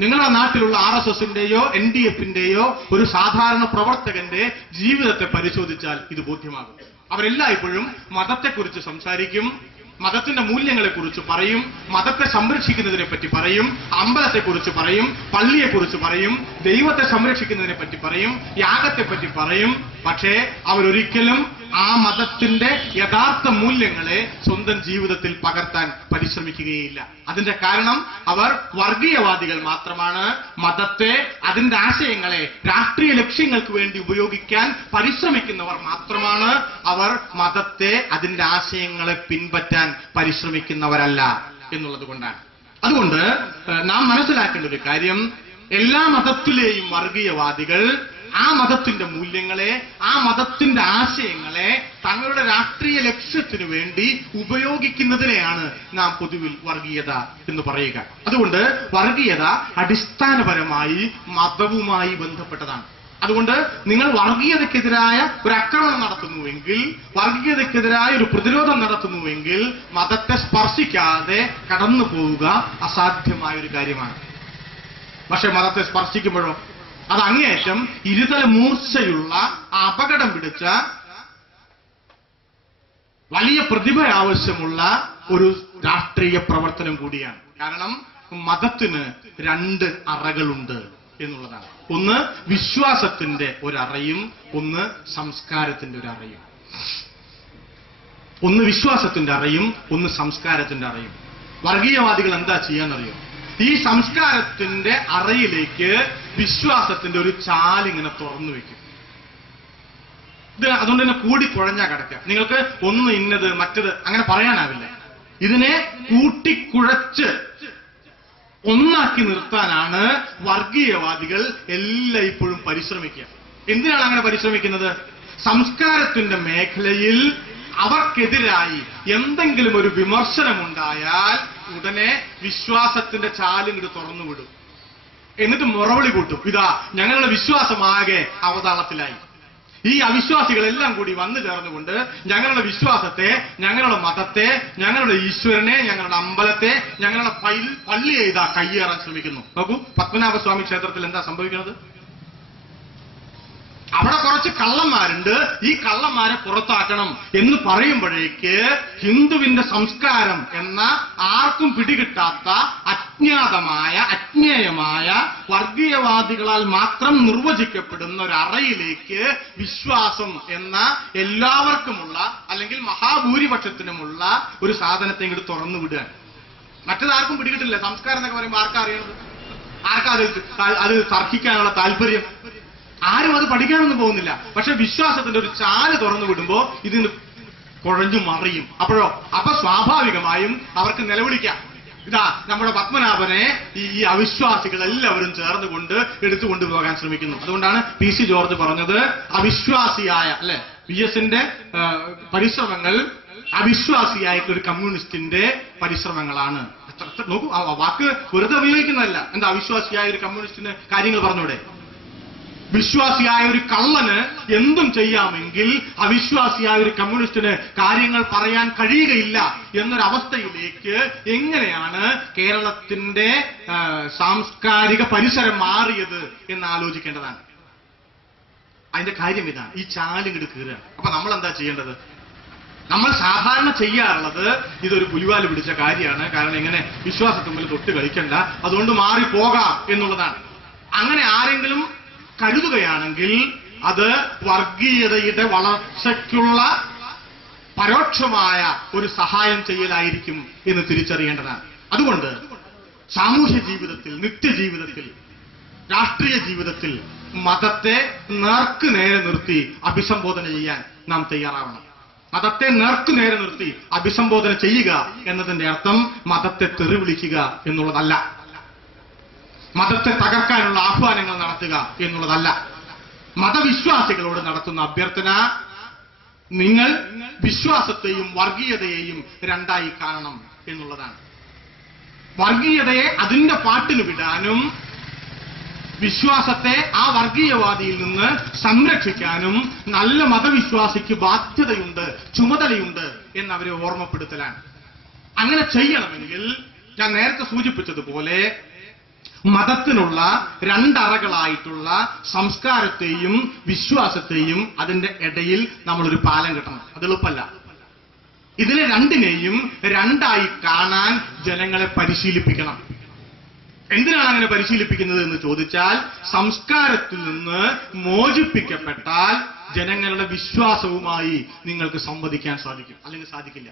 നിങ്ങളുടെ നാട്ടിലുള്ള RSSന്റെയോ NDFന്റെയോ ഒരു സാധാരണ പ്രവർത്തകന്റെ ജീവിതത്തെ പരിശോധിച്ചാൽ ഇത് ബോധ്യമാകും. അവരെല്ലായ്പ്പോഴും മതത്തെക്കുറിച്ച് സംസാരിക്കും, മതത്തിന്റെ മൂല്യങ്ങളെക്കുറിച്ച് പറയും, മതത്തെ സംരക്ഷിക്കുന്നതിനെ പറ്റി പറയും, അമ്പലത്തെക്കുറിച്ച് പറയും, പള്ളിയെക്കുറിച്ച് പറയും, ദൈവത്തെ സംരക്ഷിക്കുന്നതിനെ പറ്റി പറയും, യാഗത്തെ പറ്റി പറയും. പക്ഷേ അവരൊരിക്കലും ആ മതത്തിന്റെ യഥാർത്ഥ മൂല്യങ്ങളെ സ്വന്തം ജീവിതത്തിൽ പകർത്താൻ പരിശ്രമിക്കുകയില്ല. അതിന്റെ കാരണം അവർ വർഗീയവാദികൾ മാത്രമാണ്. മതത്തെ, അതിന്റെ ആശയങ്ങളെ രാഷ്ട്രീയ ലക്ഷ്യങ്ങൾക്ക് വേണ്ടി ഉപയോഗിക്കാൻ പരിശ്രമിക്കുന്നവർ മാത്രമാണ്. അവർ മതത്തെ, അതിന്റെ ആശയങ്ങളെ പിൻപറ്റാൻ പരിശ്രമിക്കുന്നവരല്ല എന്നുള്ളത് കൊണ്ടാണ്. അതുകൊണ്ട് നാം മനസ്സിലാക്കേണ്ട ഒരു കാര്യം, എല്ലാ മതത്തിലെയും വർഗീയവാദികൾ ആ മതത്തിന്റെ മൂല്യങ്ങളെ, ആ മതത്തിന്റെ ആശയങ്ങളെ തങ്ങളുടെ രാഷ്ട്രീയ ലക്ഷ്യത്തിനു വേണ്ടി ഉപയോഗിക്കുന്നതിനെയാണ് നാം പൊതുവിൽ വർഗീയത എന്ന് പറയുക. അതുകൊണ്ട് വർഗീയത അടിസ്ഥാനപരമായി മതവുമായി ബന്ധപ്പെട്ടതാണ്. അതുകൊണ്ട് നിങ്ങൾ വർഗീയതയ്ക്കെതിരായ ഒരു ആക്രമണം നടത്തുന്നുവെങ്കിൽ, വർഗീയതയ്ക്കെതിരായ ഒരു പ്രതിരോധം നടത്തുന്നുവെങ്കിൽ മതത്തെ സ്പർശിക്കാതെ കടന്നു പോവുക അസാധ്യമായ ഒരു കാര്യമാണ്. പക്ഷെ മതത്തെ സ്പർശിക്കുമ്പോഴോ അത് അങ്ങേയറ്റം ഇരുതല മൂർച്ചയുള്ള, അപകടം പിടിച്ച, വലിയ പ്രതിഭ ആവശ്യമുള്ള ഒരു രാഷ്ട്രീയ പ്രവർത്തനം കൂടിയാണ്. കാരണം മതത്തിന് രണ്ട് അറകളുണ്ട് എന്നുള്ളതാണ്. ഒന്ന് വിശ്വാസത്തിന്റെ ഒരറയും ഒന്ന് സംസ്കാരത്തിന്റെ ഒരു അറയും. ഒന്ന് വിശ്വാസത്തിന്റെ അറയും ഒന്ന് സംസ്കാരത്തിന്റെ അറയും. വർഗീയവാദികൾ എന്താ ചെയ്യാന്നറിയോ? ഈ സംസ്കാരത്തിന്റെ അറയിലേക്ക് വിശ്വാസത്തിന്റെ ഒരു ചാലിങ്ങനെ തുറന്നു വെക്കും. ഇത് അതുകൊണ്ട് തന്നെ കൂടിക്കുഴഞ്ഞാ കിടക്കുക. നിങ്ങൾക്ക് ഒന്ന് ഇന്നത് മറ്റത് അങ്ങനെ പറയാനാവില്ല. ഇതിനെ കൂട്ടിക്കുഴച്ച് ഒന്നാക്കി നിർത്താനാണ് വർഗീയവാദികൾ എല്ലായ്പ്പോഴും പരിശ്രമിക്കുക. എന്തിനാണ് അങ്ങനെ പരിശ്രമിക്കുന്നത്? സംസ്കാരത്തിന്റെ മേഖലയിൽ അവർക്കെതിരായി എന്തെങ്കിലും ഒരു വിമർശനമുണ്ടായാൽ ഉടനെ വിശ്വാസത്തിന്റെ ചാലിങ്ങോട്ട് തുറന്നുവിടും. എന്നിട്ട് മുറവിളി കൂട്ടും, ഇതാ ഞങ്ങളുടെ വിശ്വാസമാകെ അവതാളത്തിലായി. ഈ അവിശ്വാസികളെല്ലാം കൂടി വന്നു ചേർന്നുകൊണ്ട് ഞങ്ങളുടെ വിശ്വാസത്തെ, ഞങ്ങളുടെ മതത്തെ, ഞങ്ങളുടെ ഈശ്വരനെ, ഞങ്ങളുടെ അമ്പലത്തെ, ഞങ്ങളുടെ പള്ളിയെ ഇതാ കയ്യേറാൻ ശ്രമിക്കുന്നു. നോക്കൂ, പത്മനാഭസ്വാമി ക്ഷേത്രത്തിൽ എന്താ സംഭവിക്കുന്നത്? അവിടെ കുറച്ച് കള്ളന്മാരുണ്ട്, ഈ കള്ളന്മാരെ പുറത്താക്കണം എന്ന് പറയുമ്പോഴേക്ക് ഹിന്ദുവിന്റെ സംസ്കാരം എന്ന ആർക്കും പിടികിട്ടാത്ത അജ്ഞാതമായ അജ്ഞേയമായ വർഗീയവാദികളാൽ മാത്രം നിർവചിക്കപ്പെടുന്ന ഒരു അറയിലേക്ക് വിശ്വാസം എന്ന എല്ലാവർക്കുമുള്ള അല്ലെങ്കിൽ മഹാഭൂരിപക്ഷത്തിനുമുള്ള ഒരു സാധനത്തെ ഇങ്ങോട്ട് തുറന്നു വിടുക. മറ്റേതാർക്കും പിടികിട്ടില്ല. സംസ്കാരം എന്നൊക്കെ പറയുമ്പോൾ ആർക്കാ അറിയണത്? ആർക്കാ അത് തർക്കിക്കാനുള്ള താല്പര്യം? ആരും അത് പഠിക്കാനൊന്നും പോകുന്നില്ല. പക്ഷെ വിശ്വാസത്തിന്റെ ഒരു ചാല് തുറന്നു വിടുമ്പോ ഇതിന് കുഴഞ്ഞു മറിയും. അപ്പൊ സ്വാഭാവികമായും അവർക്ക് നിലവിളിക്കാം, ഇതാ നമ്മുടെ പത്മനാഭനെ ഈ അവിശ്വാസികൾ എല്ലാവരും ചേർന്നുകൊണ്ട് എടുത്തുകൊണ്ടു പോകാൻ ശ്രമിക്കുന്നു. അതുകൊണ്ടാണ് പി സി ജോർജ് പറഞ്ഞത്, അവിശ്വാസിയായ അല്ലെ PS-ന്റെ പരിശ്രമങ്ങൾ അവിശ്വാസിയായിട്ടുള്ള ഒരു കമ്മ്യൂണിസ്റ്റിന്റെ പരിശ്രമങ്ങളാണ്. നോക്കൂ, ആ വാക്ക് വെറുതെ ഉപയോഗിക്കുന്നതല്ല. എന്താ അവിശ്വാസിയായ ഒരു കമ്മ്യൂണിസ്റ്റിന് കാര്യങ്ങൾ പറഞ്ഞൂടെ? വിശ്വാസിയായ ഒരു കള്ളന് എന്തും ചെയ്യാമെങ്കിൽ അവിശ്വാസിയായ ഒരു കമ്മ്യൂണിസ്റ്റിന് കാര്യങ്ങൾ പറയാൻ കഴിയുകയില്ല എന്നൊരവസ്ഥയിലേക്ക് എങ്ങനെയാണ് കേരളത്തിന്റെ സാംസ്കാരിക പരിസരം മാറിയത് എന്ന് ആലോചിക്കേണ്ടതാണ്. അതിന്റെ കാര്യം ഇതാണ്, ഈ ചാലിങ്ങട് കീറുക. അപ്പൊ നമ്മൾ എന്താ ചെയ്യേണ്ടത്? നമ്മൾ സാധാരണ ചെയ്യാറുള്ളത് ഇതൊരു പുലിവാല് പിടിച്ച കാര്യമാണ്, കാരണം ഇങ്ങനെ വിശ്വാസത്തുമ്പിൽ തൊട്ട് കളിക്കണ്ട, അതുകൊണ്ട് മാറിപ്പോകാം എന്നുള്ളതാണ്. അങ്ങനെ ആരെങ്കിലും കരുതുകയാണെങ്കിൽ അത് വർഗീയതയുടെ വളർച്ചയ്ക്കുള്ള പരോക്ഷമായ ഒരു സഹായം ചെയ്യലായിരിക്കും എന്ന് തിരിച്ചറിയേണ്ടതാണ്. അതുകൊണ്ട് സാമൂഹ്യ ജീവിതത്തിൽ, നിത്യജീവിതത്തിൽ, രാഷ്ട്രീയ ജീവിതത്തിൽ മതത്തെ നേർക്കുനേരെ നിർത്തി അഭിസംബോധന ചെയ്യാൻ നാം തയ്യാറാവണം. മതത്തെ നേർക്കുനേരെ നിർത്തി അഭിസംബോധന ചെയ്യുക എന്നതിന്റെ അർത്ഥം മതത്തെ തെറി വിളിക്കുക എന്നുള്ളതല്ല, മതത്തെ തകർക്കാനുള്ള ആഹ്വാനങ്ങൾ നടത്തുക എന്നുള്ളതല്ല. മതവിശ്വാസികളോട് നടത്തുന്ന അഭ്യർത്ഥന, നിങ്ങൾ വിശ്വാസത്തെയും വർഗീയതയെയും രണ്ടായി കാണണം എന്നുള്ളതാണ്. വർഗീയതയെ അതിന്റെ പാട്ടിന് വിടാനും വിശ്വാസത്തെ ആ വർഗീയവാദിയിൽ നിന്ന് സംരക്ഷിക്കാനും നല്ല മതവിശ്വാസിക്ക് ബാധ്യതയുണ്ട്, ചുമതലയുണ്ട് എന്നവരെ ഓർമ്മപ്പെടുത്തലാണ്. അങ്ങനെ ചെയ്യണമെങ്കിൽ ഞാൻ നേരത്തെ സൂചിപ്പിച്ചതുപോലെ മതത്തിനുള്ള രണ്ടറകളായിട്ടുള്ള സംസ്കാരത്തെയും വിശ്വാസത്തെയും അതിന്റെ ഇടയിൽ നമ്മളൊരു പാലം കെട്ടണം. അത് എളുപ്പമല്ല. ഇതിനെ രണ്ടിനെയും രണ്ടായി കാണാൻ ജനങ്ങളെ പരിശീലിപ്പിക്കണം. എന്തിനാണ് അങ്ങനെ പരിശീലിപ്പിക്കുന്നത് എന്ന് ചോദിച്ചാൽ, സംസ്കാരത്തിൽ നിന്ന് മോചിപ്പിക്കപ്പെട്ടാൽ ജനങ്ങളുടെ വിശ്വാസവുമായി നിങ്ങൾക്ക് സംവദിക്കാൻ സാധിക്കും, അല്ലെങ്കിൽ സാധിക്കില്ല.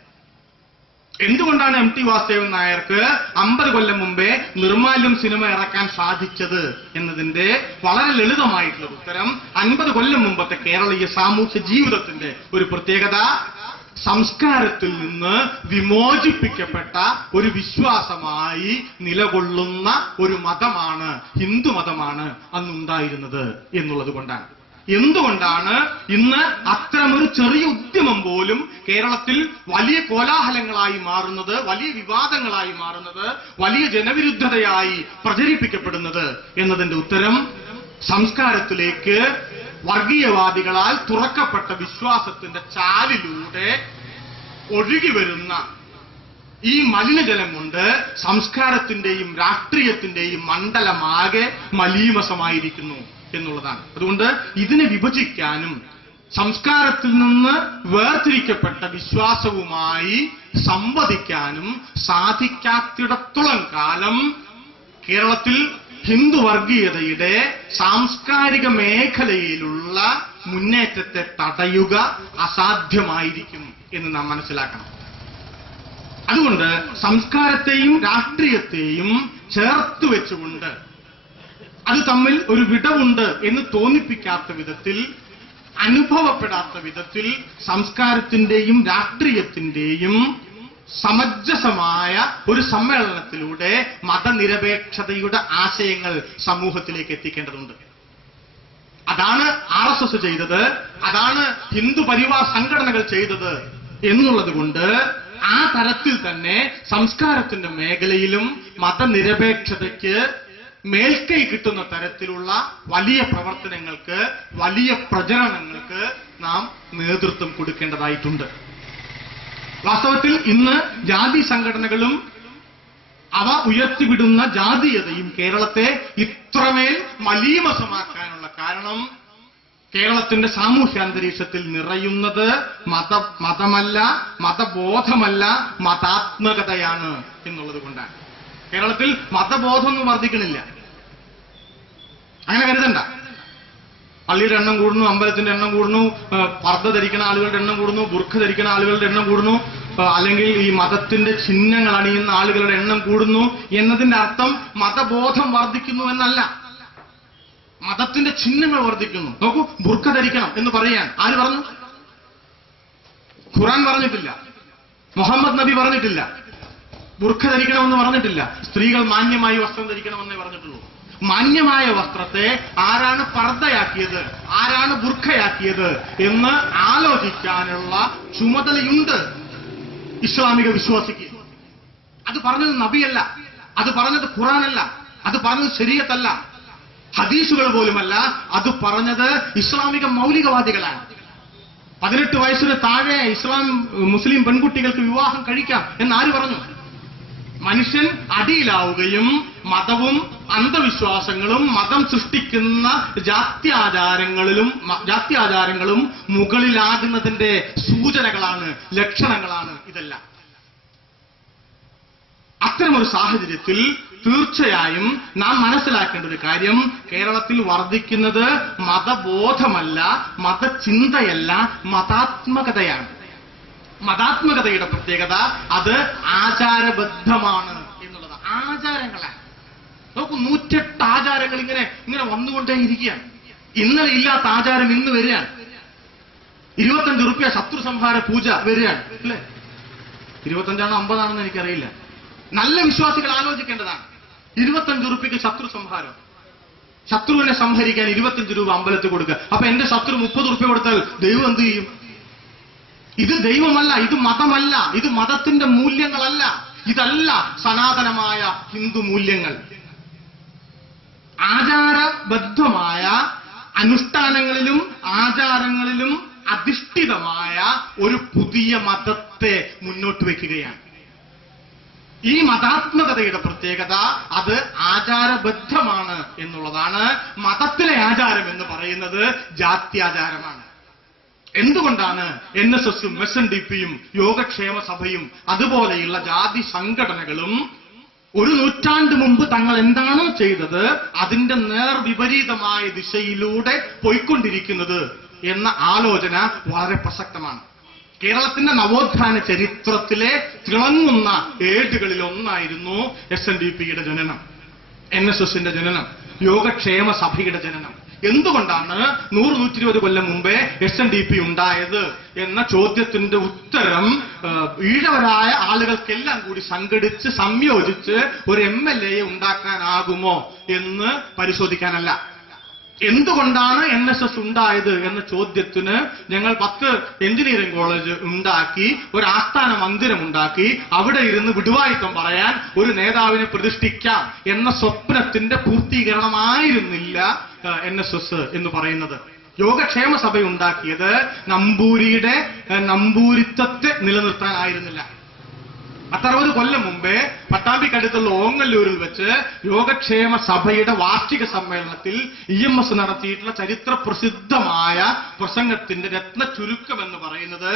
എന്തുകൊണ്ടാണ് MT വാസുദേവൻ നായർക്ക് 50 കൊല്ലം മുമ്പേ നിർമാല്യം സിനിമ ഇറക്കാൻ സാധിച്ചത് എന്നതിന്റെ വളരെ ലളിതമായിട്ടുള്ള ഉത്തരം, 50 കൊല്ലം മുമ്പത്തെ കേരളീയ സാമൂഹ്യ ജീവിതത്തിന്റെ ഒരു പ്രത്യേകത, സംസ്കാരത്തിൽ നിന്ന് വിമോചിപ്പിക്കപ്പെട്ട ഒരു വിശ്വാസമായി നിലകൊള്ളുന്ന ഒരു മതമാണ്, ഹിന്ദു മതമാണ് അന്നുണ്ടായിരുന്നത് എന്നുള്ളത് കൊണ്ടാണ്. എന്തുകൊണ്ടാണ് ഇന്ന് അത്തരമൊരു ചെറിയ ഉദ്യമം പോലും കേരളത്തിൽ വലിയ കോലാഹലങ്ങളായി മാറുന്നത്, വലിയ വിവാദങ്ങളായി മാറുന്നത്, വലിയ ജനവിരുദ്ധതയായി പ്രചരിപ്പിക്കപ്പെടുന്നത് എന്നതിന്റെ ഉത്തരം, സംസ്കാരത്തിലേക്ക് വർഗീയവാദികളാൽ തുറക്കപ്പെട്ട വിശ്വാസത്തിന്റെ ചാലിലൂടെ ഒഴുകി വരുന്ന ഈ മലിനജലം കൊണ്ട് സംസ്കാരത്തിന്റെയും രാഷ്ട്രീയത്തിന്റെയും മണ്ഡലമാകെ മലീമസമായിരിക്കുന്നു എന്നുള്ളതാണ്. അതുകൊണ്ട് ഇതിനെ വിഭജിക്കാനും സംസ്കാരത്തിൽ നിന്ന് വേർതിരിക്കപ്പെട്ട വിശ്വാസവുമായി സംവദിക്കാനും സാധിക്കാത്തിടത്തോളം കാലം കേരളത്തിൽ ഹിന്ദു വർഗീയതയുടെ സാംസ്കാരിക മേഖലയിലുള്ള മുന്നേറ്റത്തെ തടയുക അസാധ്യമായിരിക്കും എന്ന് നാം മനസ്സിലാക്കണം. അതുകൊണ്ട് സംസ്കാരത്തെയും രാഷ്ട്രീയത്തെയും ചേർത്ത് വെച്ചുകൊണ്ട് അത് തമ്മിൽ ഒരു വിടവുണ്ട് എന്ന് തോന്നിപ്പിക്കാത്ത വിധത്തിൽ, അനുഭവപ്പെടാത്ത വിധത്തിൽ സംസ്കാരത്തിന്റെയും രാഷ്ട്രീയത്തിന്റെയും സമഞ്ജസമായ ഒരു സമ്മേളനത്തിലൂടെ മതനിരപേക്ഷതയുടെ ആശയങ്ങൾ സമൂഹത്തിലേക്ക് എത്തിക്കേണ്ടതുണ്ട്. അതാണ് RSS ചെയ്തത്, അതാണ് ഹിന്ദു പരിവാർ സംഘടനകൾ ചെയ്തത് എന്നുള്ളത് കൊണ്ട് ആ തരത്തിൽ തന്നെ സംസ്കാരത്തിന്റെ മേഖലയിലും മതനിരപേക്ഷതയ്ക്ക് മേൽക്കൈ കിട്ടുന്ന തരത്തിലുള്ള വലിയ പ്രവർത്തനങ്ങൾക്ക്, വലിയ പ്രചരണങ്ങൾക്ക് നാം നേതൃത്വം കൊടുക്കേണ്ടതായിട്ടുണ്ട്. വാസ്തവത്തിൽ ഇന്ന് ജാതി സംഘടനകളും അവ ഉയർത്തിവിടുന്ന ജാതീയതയും കേരളത്തെ ഇത്രമേൽ മലീമസമാക്കാനുള്ള കാരണം കേരളത്തിന്റെ സാമൂഹ്യാന്തരീക്ഷത്തിൽ നിറയുന്നത് മതമല്ല, മതബോധമല്ല, മതാത്മകതയാണ് എന്നുള്ളത് കൊണ്ടാണ്. കേരളത്തിൽ മതബോധമൊന്നും വർദ്ധിക്കണില്ല. അങ്ങനെ കരുതണ്ട. പള്ളിയുടെ എണ്ണം കൂടുന്നു, അമ്പലത്തിന്റെ എണ്ണം കൂടുന്നു, പർദ്ദ ധരിക്കുന്ന ആളുകളുടെ എണ്ണം കൂടുന്നു, ബുർഖ ധരിക്കുന്ന ആളുകളുടെ എണ്ണം കൂടുന്നു, അല്ലെങ്കിൽ ഈ മതത്തിന്റെ ചിഹ്നങ്ങൾ അണിയുന്ന ആളുകളുടെ എണ്ണം കൂടുന്നു എന്നതിന്റെ അർത്ഥം മതബോധം വർദ്ധിക്കുന്നു എന്നല്ല. മതത്തിന്റെ ചിഹ്നങ്ങൾ വർദ്ധിക്കുന്നു. നോക്കൂ, ബുർഖ ധരിക്കണം എന്ന് പറയാൻ ആര് പറഞ്ഞു? ഖുർആൻ പറഞ്ഞിട്ടില്ല, മുഹമ്മദ് നബി പറഞ്ഞിട്ടില്ല. ബുർഖ ധരിക്കണമെന്ന് പറഞ്ഞിട്ടില്ല. സ്ത്രീകൾ മാന്യമായി വസ്ത്രം ധരിക്കണമെന്നേ പറഞ്ഞിട്ടുള്ളൂ. മാന്യമായ വസ്ത്രത്തെ ആരാണ് പർദ്ദയാക്കിയത്, ആരാണ് ബുർഖയാക്കിയത് എന്ന് ആലോചിക്കാനുള്ള ചുമതലയുണ്ട് ഇസ്ലാമിക വിശ്വാസിക്ക്. അത് പറഞ്ഞത് നബിയല്ല, അത് പറഞ്ഞത് ഖുർആനല്ല, അത് പറഞ്ഞത് ശരീഅത്തല്ല, ഹദീസുകൾ പോലുമല്ല. അത് പറഞ്ഞത് ഇസ്ലാമിക മൗലികവാദികളാണ്. 18 വയസ്സിന് താഴെ മുസ്ലിം പെൺകുട്ടികൾക്ക് വിവാഹം കഴിക്കാം എന്നാര് പറഞ്ഞു? മനുഷ്യൻ അടിയിലാവുകയും മതവും അന്ധവിശ്വാസങ്ങളും മതം സൃഷ്ടിക്കുന്ന ജാത്യാചാരങ്ങളും മുകളിലാകുന്നതിന്റെ സൂചനകളാണ്, ലക്ഷണങ്ങളാണ് ഇതെല്ലാം. അത്തരമൊരു സാഹചര്യത്തിൽ തീർച്ചയായും നാം മനസ്സിലാക്കേണ്ട ഒരു കാര്യം, കേരളത്തിൽ വർദ്ധിക്കുന്നത് മതബോധമല്ല, മതചിന്തയല്ല, മതാത്മകതയാണ്. മതാത്മകതയുടെ പ്രത്യേകത അത് ആചാരബദ്ധമാണ് എന്നുള്ളത്. ആചാരങ്ങളാണ്. നോക്കൂ, 108 ആചാരങ്ങൾ ഇങ്ങനെ വന്നുകൊണ്ടേയിരിക്കുകയാണ്. ഇന്നലെ ഇല്ലാത്ത ആചാരം ഇന്ന് വരികയാണ്. 25 റുപ്യ ശത്രു സംഹാര പൂജ വരികയാണ്, അല്ലേ? 25 50 എനിക്കറിയില്ല. നല്ല വിശ്വാസികൾ ആലോചിക്കേണ്ടതാണ്. 25 റുപ്യക്ക് ശത്രു സംഹാരം. ശത്രുവിനെ സംഹരിക്കാൻ 25 രൂപ അമ്പലത്തിൽ കൊടുക്കുക. അപ്പൊ എന്റെ ശത്രു 30 റുപ്യ കൊടുത്താൽ ദൈവം എന്ത് ചെയ്യും? ഇത് ദൈവമല്ല, ഇത് മതമല്ല, ഇത് മതത്തിന്റെ മൂല്യങ്ങളല്ല, ഇതല്ല സനാതനമായ ഹിന്ദു മൂല്യങ്ങൾ. ആചാരബദ്ധമായ അനുഷ്ഠാനങ്ങളിലും ആചാരങ്ങളിലും അധിഷ്ഠിതമായ ഒരു പുതിയ മതത്തെ മുന്നോട്ട് വയ്ക്കുകയാണ്. ഈ മതാത്മകതയുടെ പ്രത്യേകത അത് ആചാരബദ്ധമാണ് എന്നുള്ളതാണ്. മതത്തിലെ ആചാരം എന്ന് പറയുന്നത് ജാത്യാചാരമാണ്. എന്തുകൊണ്ടാണ് NSSും SNDPയും യോഗക്ഷേമ സഭയും അതുപോലെയുള്ള ജാതി സംഘടനകളും 1 നൂറ്റാണ്ട് മുമ്പ് തങ്ങൾ എന്താണോ ചെയ്തത് അതിന്റെ നേർവിപരീതമായ ദിശയിലൂടെ പോയിക്കൊണ്ടിരിക്കുന്നത് എന്ന ആലോചന വളരെ പ്രസക്തമാണ്. കേരളത്തിന്റെ നവോത്ഥാന ചരിത്രത്തിലെ തിളങ്ങുന്ന ഏടുകളിൽ ഒന്നായിരുന്നു SNDPയുടെ ജനനം, NSSന്റെ ജനനം, യോഗക്ഷേമ സഭയുടെ ജനനം. എന്തുകൊണ്ടാണ് 100-120 കൊല്ലം മുമ്പേ SNDP ഉണ്ടായത് എന്ന ചോദ്യത്തിന്റെ ഉത്തരം ഈഴവരായ ആളുകൾക്കെല്ലാം കൂടി സംഘടിച്ച് സംയോജിച്ച് ഒരു MLA ഉണ്ടാക്കാനാകുമോ എന്ന് പരിശോധിക്കാനല്ല. എന്തുകൊണ്ടാണ് NSS ഉണ്ടായത് എന്ന ചോദ്യത്തിന് ഞങ്ങൾ 10 എഞ്ചിനീയറിംഗ് കോളേജ് ഉണ്ടാക്കി, ഒരു ആസ്ഥാന മന്ദിരം ഉണ്ടാക്കി, അവിടെ ഇരുന്ന് വിടുവായിത്തം പറയാൻ ഒരു നേതാവിനെ പ്രതിഷ്ഠിക്കാം എന്ന സ്വപ്നത്തിന്റെ പൂർത്തീകരണമായിരുന്നില്ല NSS എന്ന് പറയുന്നത്. യോഗക്ഷേമ സഭ ഉണ്ടാക്കിയത് നമ്പൂരിയുടെ നമ്പൂരിത്തത്തെ നിലനിർത്താനായിരുന്നില്ല. 60 കൊല്ലം മുമ്പേ പട്ടാമ്പിക്കടുത്തുള്ള ഓങ്ങല്ലൂരിൽ വെച്ച് യോഗക്ഷേമ സഭയുടെ വാർഷിക സമ്മേളനത്തിൽ EMS നടത്തിയിട്ടുള്ള ചരിത്ര പ്രസിദ്ധമായ പ്രസംഗത്തിന്റെ രത്ന ചുരുക്കം എന്ന് പറയുന്നത്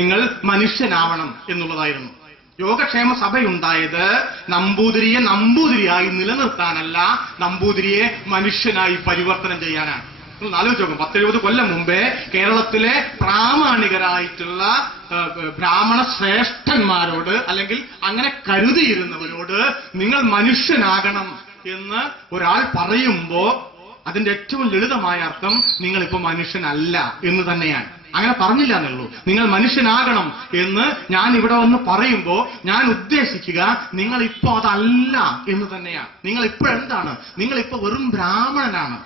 നിങ്ങൾ മനുഷ്യനാവണം എന്നുള്ളതായിരുന്നു. യോഗക്ഷേമ സഭയുണ്ടായത് നമ്പൂതിരിയെ നമ്പൂതിരിയായി നിലനിർത്താനല്ല, നമ്പൂതിരിയെ മനുഷ്യനായി പരിവർത്തനം ചെയ്യാനാണ്. ആലോചിച്ച് നോക്കും, 10-70 കൊല്ലം മുമ്പേ കേരളത്തിലെ പ്രാമാണികരായിട്ടുള്ള ബ്രാഹ്മണ ശ്രേഷ്ഠന്മാരോട് അല്ലെങ്കിൽ അങ്ങനെ കരുതിയിരുന്നവരോട് നിങ്ങൾ മനുഷ്യനാകണം എന്ന് ഒരാൾ പറയുമ്പോ അതിന്റെ ഏറ്റവും ലളിതമായ അർത്ഥം നിങ്ങളിപ്പോ മനുഷ്യനല്ല എന്ന് തന്നെയാണ്. അങ്ങനെ പറഞ്ഞില്ല എന്നുള്ളൂ. നിങ്ങൾ മനുഷ്യനാകണം എന്ന് ഞാൻ ഇവിടെ വന്ന് പറയുമ്പോ ഞാൻ ഉദ്ദേശിക്കുക നിങ്ങളിപ്പോ അതല്ല എന്ന് തന്നെയാണ്. നിങ്ങളിപ്പോ എന്താണ്? നിങ്ങളിപ്പോ വെറും ബ്രാഹ്മണനാണ്.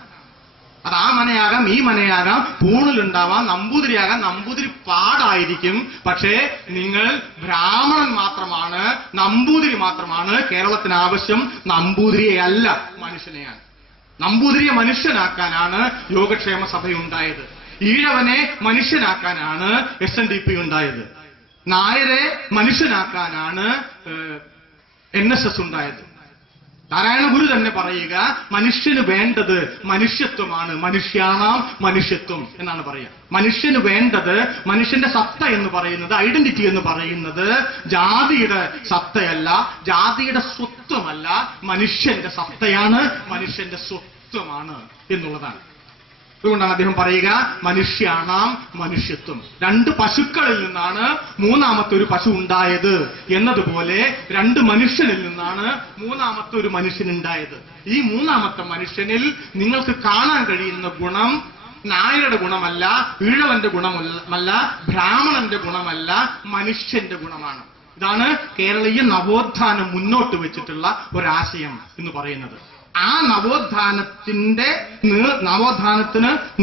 അത് ആ മനയാകാം, ഈ മനയാകാം, പൂണിലുണ്ടാവാം, നമ്പൂതിരിയാകാം, നമ്പൂതിരി പാടായിരിക്കും. പക്ഷേ നിങ്ങൾ ബ്രാഹ്മണൻ മാത്രമാണ്, നമ്പൂതിരി മാത്രമാണ്. കേരളത്തിന് ആവശ്യം നമ്പൂതിരിയല്ല, മനുഷ്യനെയാണ്. നമ്പൂതിരിയെ മനുഷ്യനാക്കാനാണ് യോഗക്ഷേമ സഭയുണ്ടായത്. ഈഴവനെ മനുഷ്യനാക്കാനാണ് SNDP ഉണ്ടായത്. നായരെ മനുഷ്യനാക്കാനാണ് NSS ഉണ്ടായത്. നാരായണ ഗുരു തന്നെ പറയുക, മനുഷ്യന് വേണ്ടത് മനുഷ്യത്വമാണ്, മനുഷ്യാണാം മനുഷ്യത്വം എന്നാണ് പറയുക. മനുഷ്യന് വേണ്ടത്, മനുഷ്യന്റെ സത്ത എന്ന് പറയുന്നത്, ഐഡന്റിറ്റി എന്ന് പറയുന്നത് ജാതിയുടെ സത്തയല്ല, ജാതിയുടെ സ്വത്വമല്ല, മനുഷ്യന്റെ സത്തയാണ്, മനുഷ്യന്റെ സ്വത്വമാണ് എന്നുള്ളതാണ്. അതുകൊണ്ടാണ് അദ്ദേഹം പറയുക മനുഷ്യാണാം മനുഷ്യത്വം. 2 പശുക്കളിൽ നിന്നാണ് മൂന്നാമത്തെ ഒരു പശു ഉണ്ടായത് എന്നതുപോലെ 2 മനുഷ്യനിൽ നിന്നാണ് മൂന്നാമത്തെ ഒരു മനുഷ്യനുണ്ടായത്. ഈ മൂന്നാമത്തെ മനുഷ്യനിൽ നിങ്ങൾക്ക് കാണാൻ കഴിയുന്ന ഗുണം നായരുടെ ഗുണമല്ല, ഈഴവന്റെ ഗുണമല്ല, ബ്രാഹ്മണന്റെ ഗുണമല്ല, മനുഷ്യന്റെ ഗുണമാണ്. ഇതാണ് കേരളീയ നവോത്ഥാനം മുന്നോട്ട് വെച്ചിട്ടുള്ള ഒരാശയം എന്ന് പറയുന്നത്. ആ നവോത്ഥാനത്തിന്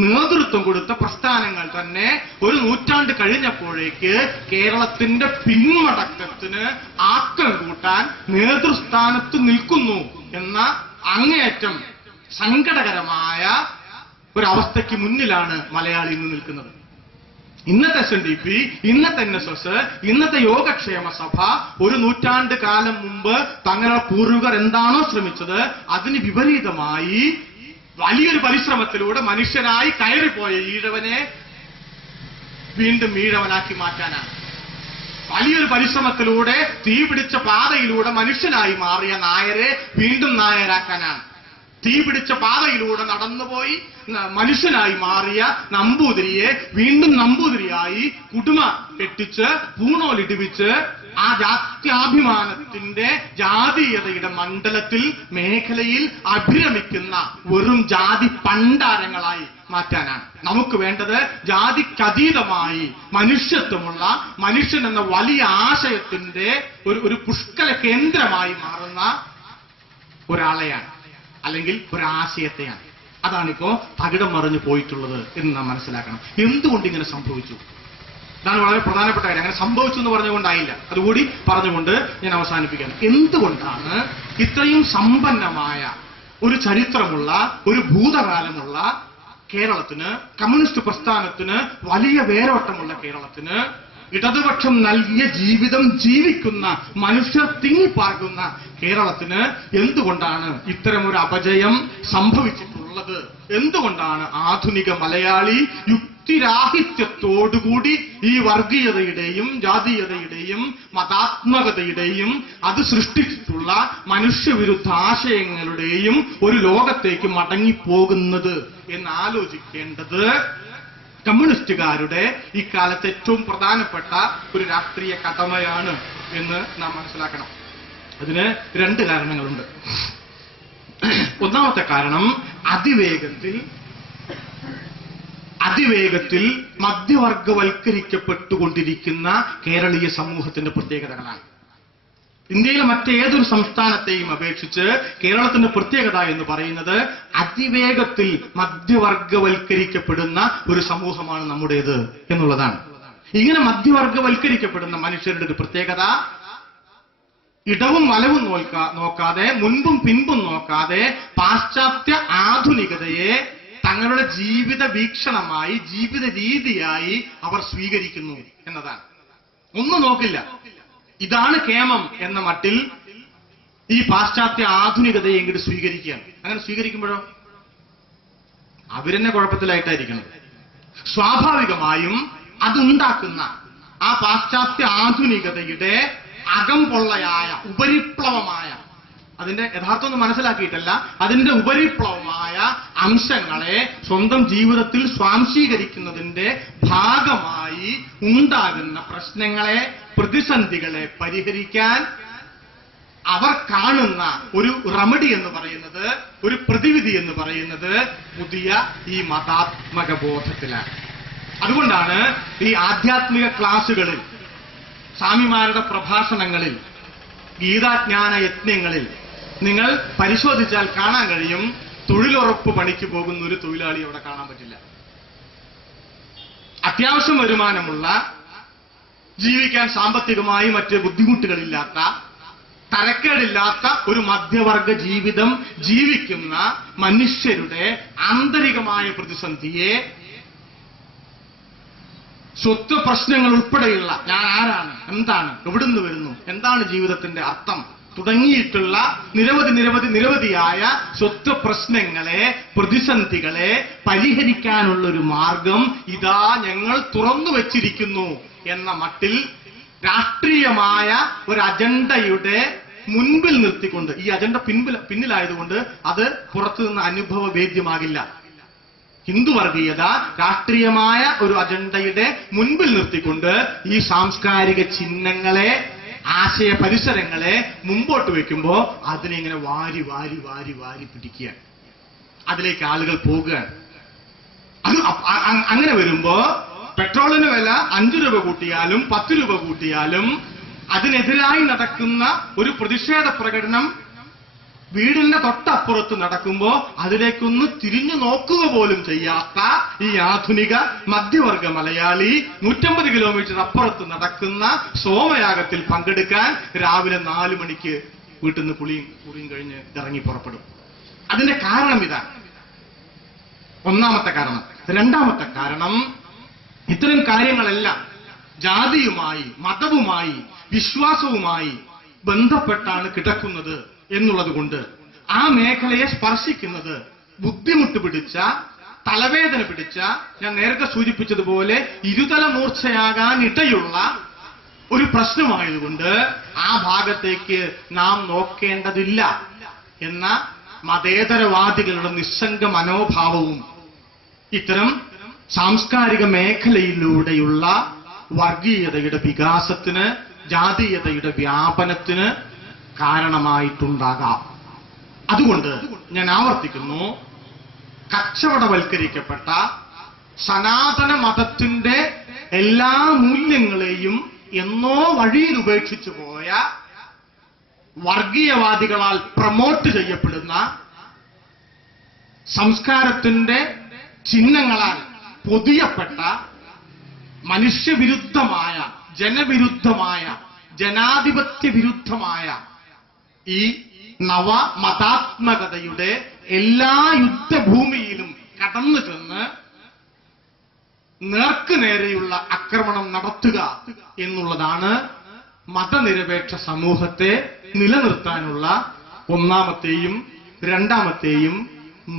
നേതൃത്വം കൊടുത്ത പ്രസ്ഥാനങ്ങൾ തന്നെ ഒരു നൂറ്റാണ്ട് കഴിഞ്ഞപ്പോഴേക്ക് കേരളത്തിന്റെ പിന്മടക്കത്തിന് ആക്കം കൂട്ടാൻ നേതൃസ്ഥാനത്ത് നിൽക്കുന്നു എന്ന അങ്ങേയറ്റം സങ്കടകരമായ ഒരവസ്ഥയ്ക്ക് മുന്നിലാണ് മലയാളി ഇന്ന് നിൽക്കുന്നത്. ഇന്നത്തെ SNDP, ഇന്നത്തെ NSS, ഇന്നത്തെ യോഗക്ഷേമ സഭ ഒരു നൂറ്റാണ്ട് കാലം മുമ്പ് തങ്ങളുടെ പൂർവികർ എന്താണോ ശ്രമിച്ചത് അതിന് വിപരീതമായി വലിയൊരു പരിശ്രമത്തിലൂടെ മനുഷ്യനായി കയറിപ്പോയ ഈഴവനെ വീണ്ടും ഈഴവനാക്കി മാറ്റാനാണ്. വലിയൊരു പരിശ്രമത്തിലൂടെ തീപിടിച്ച പാതയിലൂടെ മനുഷ്യനായി മാറിയ നായരെ വീണ്ടും നായരാക്കാനാണ്. തീപിടിച്ച പാതയിലൂടെ നടന്നുപോയി മനുഷ്യനായി മാറിയ നമ്പൂതിരിയെ വീണ്ടും നമ്പൂതിരിയായി കുടുമ കെട്ടിച്ച് പൂണോലിടിവിച്ച് ആ ജാത്യാഭിമാനത്തിന്റെ ജാതീയതയുടെ മണ്ഡലത്തിൽ മേഖലയിൽ അഭിരമിക്കുന്ന വെറും ജാതി പണ്ടാരങ്ങളായി മാറ്റാനാണ്. നമുക്ക് വേണ്ടത് ജാതിക്കതീതമായി മനുഷ്യത്വമുള്ള മനുഷ്യൻ എന്ന വലിയ ആശയത്തിന്റെ ഒരു പുഷ്കല കേന്ദ്രമായി മാറുന്ന ഒരാളെയാണ്, അല്ലെങ്കിൽ ഒരാശയത്തെയാണ്. അതാണിപ്പോ തകിടം മറിഞ്ഞു പോയിട്ടുള്ളത് എന്ന് നാം മനസ്സിലാക്കണം. എന്തുകൊണ്ട് ഇങ്ങനെ സംഭവിച്ചു? ഇതാണ് വളരെ പ്രധാനപ്പെട്ട കാര്യം. അങ്ങനെ സംഭവിച്ചു എന്ന് പറഞ്ഞുകൊണ്ടായില്ല, അതുകൂടി പറഞ്ഞുകൊണ്ട് ഞാൻ അവസാനിപ്പിക്കുകയാണ്. എന്തുകൊണ്ടാണ് ഇത്രയും സമ്പന്നമായ ഒരു ചരിത്രമുള്ള ഒരു ഭൂതകാലമുള്ള കേരളത്തിന്, കമ്മ്യൂണിസ്റ്റ് പ്രസ്ഥാനത്തിന് വലിയ വേരോട്ടമുള്ള കേരളത്തിന്, ഇടതുപക്ഷം നൽകിയ ജീവിതം ജീവിക്കുന്ന മനുഷ്യർ തിങ്ങിപ്പാർക്കുന്ന കേരളത്തിന് എന്തുകൊണ്ടാണ് ഇത്തരമൊരു അപജയം സംഭവിച്ചിട്ടുള്ളത്? എന്തുകൊണ്ടാണ് ആധുനിക മലയാളി യുക്തിരാഹിത്യത്തോടുകൂടി ഈ വർഗീയതയുടെയും ജാതീയതയുടെയും മതാത്മകതയുടെയും അത് സൃഷ്ടിച്ചിട്ടുള്ള മനുഷ്യവിരുദ്ധ ആശയങ്ങളുടെയും ഒരു ലോകത്തേക്ക് മടങ്ങിപ്പോകുന്നത് എന്നാലോചിക്കേണ്ടത് കമ്മ്യൂണിസ്റ്റുകാരുടെ ഇക്കാലത്ത് ഏറ്റവും പ്രധാനപ്പെട്ട ഒരു രാഷ്ട്രീയ കടമയാണ് എന്ന് നാം മനസ്സിലാക്കണം. അതിന് 2 കാരണങ്ങളുണ്ട്. ഒന്നാമത്തെ കാരണം അതിവേഗത്തിൽ മധ്യവർഗവൽക്കരിക്കപ്പെട്ടുകൊണ്ടിരിക്കുന്ന കേരളീയ സമൂഹത്തിന്റെ പ്രത്യേകതകളാണ്. ഇന്ത്യയിലെ മറ്റേതൊരു സംസ്ഥാനത്തെയും അപേക്ഷിച്ച് കേരളത്തിന്റെ പ്രത്യേകത എന്ന് പറയുന്നത് അതിവേഗത്തിൽ മധ്യവർഗവൽക്കരിക്കപ്പെടുന്ന ഒരു സമൂഹമാണ് നമ്മുടേത് എന്നുള്ളതാണ്. ഇങ്ങനെ മധ്യവർഗവൽക്കരിക്കപ്പെടുന്ന മനുഷ്യരുടെ ഒരു പ്രത്യേകത ഇടവും വലവും നോക്കാതെ, മുൻപും പിൻപും നോക്കാതെ പാശ്ചാത്യ ആധുനികതയെ തങ്ങളുടെ ജീവിത വീക്ഷണമായി, ജീവിത രീതിയായി അവർ സ്വീകരിക്കുന്നു എന്നതാണ്. ഒന്നും നോക്കില്ല, ഇതാണ് കേമം എന്ന മട്ടിൽ ഈ പാശ്ചാത്യ ആധുനികതയെ ഇങ്ങോട്ട് സ്വീകരിക്കുകയാണ്. അങ്ങനെ സ്വീകരിക്കുമ്പോഴോ അവരെന്നെ കുഴപ്പത്തിലായിട്ടായിരിക്കുന്നത്. സ്വാഭാവികമായും അതുണ്ടാക്കുന്ന ആ പാശ്ചാത്യ ആധുനികതയുടെ അകംപൊള്ളയായ ഉപരിപ്ലവമായ, അതിന്റെ യഥാർത്ഥം ഒന്ന് മനസ്സിലാക്കിയിട്ടല്ല, അതിന്റെ ഉപരിപ്ലവമായ അംശങ്ങളെ സ്വന്തം ജീവിതത്തിൽ സ്വാംശീകരിക്കുന്നതിന്റെ ഭാഗമായി ഉണ്ടാകുന്ന പ്രശ്നങ്ങളെ, പ്രതിസന്ധികളെ പരിഹരിക്കാൻ അവർ കാണുന്ന ഒരു റെമഡി എന്ന് പറയുന്നത്, ഒരു പ്രതിവിധി എന്ന് പറയുന്നത് പുതിയ ഈ മതാത്മക ബോധത്തിലാണ്. അതുകൊണ്ടാണ് ഈ ആധ്യാത്മിക ക്ലാസുകളിൽ, സ്വാമിമാരുടെ പ്രഭാഷണങ്ങളിൽ, ഗീതാജ്ഞാന യജ്ഞങ്ങളിൽ നിങ്ങൾ പരിശോധിച്ചാൽ കാണാൻ കഴിയും, തൊഴിലുറപ്പ് പണിക്ക് പോകുന്ന ഒരു തൊഴിലാളി അവിടെ കാണാൻ പറ്റില്ല. അത്യാവശ്യം വരുമാനമുള്ള, ജീവിക്കാൻ സാമ്പത്തികമായി മറ്റ് ബുദ്ധിമുട്ടുകളില്ലാത്ത, തരക്കേടില്ലാത്ത ഒരു മധ്യവർഗ ജീവിതം ജീവിക്കുന്ന മനുഷ്യരുടെ ആന്തരികമായ പ്രതിസന്ധിയെ, സ്വത്ത് പ്രശ്നങ്ങൾ ഉൾപ്പെടെയുള്ള ഞാൻ ആരാണ്, എന്താണ്, എവിടുന്ന് വരുന്നു, എന്താണ് ജീവിതത്തിന്റെ അർത്ഥം തുടങ്ങിയിട്ടുള്ള നിരവധിയായ സ്വത്ത് പ്രശ്നങ്ങളെ, പ്രതിസന്ധികളെ പരിഹരിക്കാനുള്ളൊരു മാർഗം ഇതാ ഞങ്ങൾ തുറന്നു വച്ചിരിക്കുന്നു എന്ന മട്ടിൽ രാഷ്ട്രീയമായ ഒരു അജണ്ടയുടെ മുൻപിൽ നിർത്തിക്കൊണ്ട്, ഈ അജണ്ട പിന്നിലായതുകൊണ്ട് അത് പുറത്തുനിന്ന് അനുഭവവേദ്യമാകില്ല. ഹിന്ദു വർഗീയത രാഷ്ട്രീയമായ ഒരു അജണ്ടയുടെ മുൻപിൽ നിർത്തിക്കൊണ്ട് ഈ സാംസ്കാരിക ചിഹ്നങ്ങളെ, ആശയ പരിസരങ്ങളെ മുമ്പോട്ട് വെക്കുമ്പോ അതിനെ ഇങ്ങനെ വാരി വാരി വാരി വാരി പിടിക്കുക, അതിലേക്ക് ആളുകൾ പോകുകയാണ്. അത് അങ്ങനെ വരുമ്പോ പെട്രോളിന് വില 5 രൂപ കൂട്ടിയാലും 10 രൂപ കൂട്ടിയാലും അതിനെതിരായി നടക്കുന്ന ഒരു പ്രതിഷേധ പ്രകടനം വീടിന്റെ തൊട്ടപ്പുറത്ത് നടക്കുമ്പോ അതിലേക്കൊന്ന് തിരിഞ്ഞു നോക്കുക പോലും ചെയ്യാത്ത ഈ ആധുനിക മധ്യവർഗ മലയാളി 150 കിലോമീറ്റർ അപ്പുറത്ത് നടക്കുന്ന സോമയാഗത്തിൽ പങ്കെടുക്കാൻ രാവിലെ 4 മണിക്ക് വീട്ടിൽ നിന്ന് കുളിയും കഴിഞ്ഞ് ഇറങ്ങി പുറപ്പെടും. അതിന്റെ കാരണം ഇതാണ്, ഒന്നാമത്തെ കാരണം. രണ്ടാമത്തെ കാരണം, ഇത്തരം കാര്യങ്ങളെല്ലാം ജാതിയുമായി, മതവുമായി, വിശ്വാസവുമായി ബന്ധപ്പെട്ടാണ് കിടക്കുന്നത് എന്നുള്ളത് കൊണ്ട് ആ മേഖലയെ സ്പർശിക്കുന്നത് ബുദ്ധിമുട്ട് പിടിച്ച, തലവേദന പിടിച്ച, ഞാൻ നേരത്തെ സൂചിപ്പിച്ചതുപോലെ ഇരുതല മൂർച്ചയാകാൻ ഇടയുള്ള ഒരു പ്രശ്നമായതുകൊണ്ട് ആ ഭാഗത്തേക്ക് നാം നോക്കേണ്ടതില്ല എന്ന മതേതരവാദികളുടെ നിസ്സംഗ മനോഭാവവും ഇത്തരം സാംസ്കാരിക മേഖലയിലൂടെയുള്ള വർഗീയതയുടെ വികാസത്തിന്, ജാതീയതയുടെ വ്യാപനത്തിന് കാരണമായിട്ടുണ്ടാകാം. അതുകൊണ്ട് ഞാൻ ആവർത്തിക്കുന്നു, കച്ചവടവൽക്കരിക്കപ്പെട്ട സനാതന മതത്തിന്റെ എല്ലാ മൂല്യങ്ങളെയും എന്നോ വഴിയിൽ ഉപേക്ഷിച്ചു പോയ, വർഗീയവാദികളാൽ പ്രമോട്ട് ചെയ്യപ്പെടുന്ന, സംസ്കാരത്തിന്റെ ചിഹ്നങ്ങളാൽ പൊതിയപ്പെട്ട, മനുഷ്യവിരുദ്ധമായ, ജനവിരുദ്ധമായ, ജനാധിപത്യ വിരുദ്ധമായ ഈ നവമതാത്മകതയുടെ എല്ലാ യുദ്ധഭൂമിയിലും കടന്നു ചെന്ന് നേർക്കുനേരെയുള്ള ആക്രമണം നടത്തുക എന്നുള്ളതാണ് മതനിരപേക്ഷ സമൂഹത്തെ നിലനിർത്താനുള്ള ഒന്നാമത്തെയും രണ്ടാമത്തെയും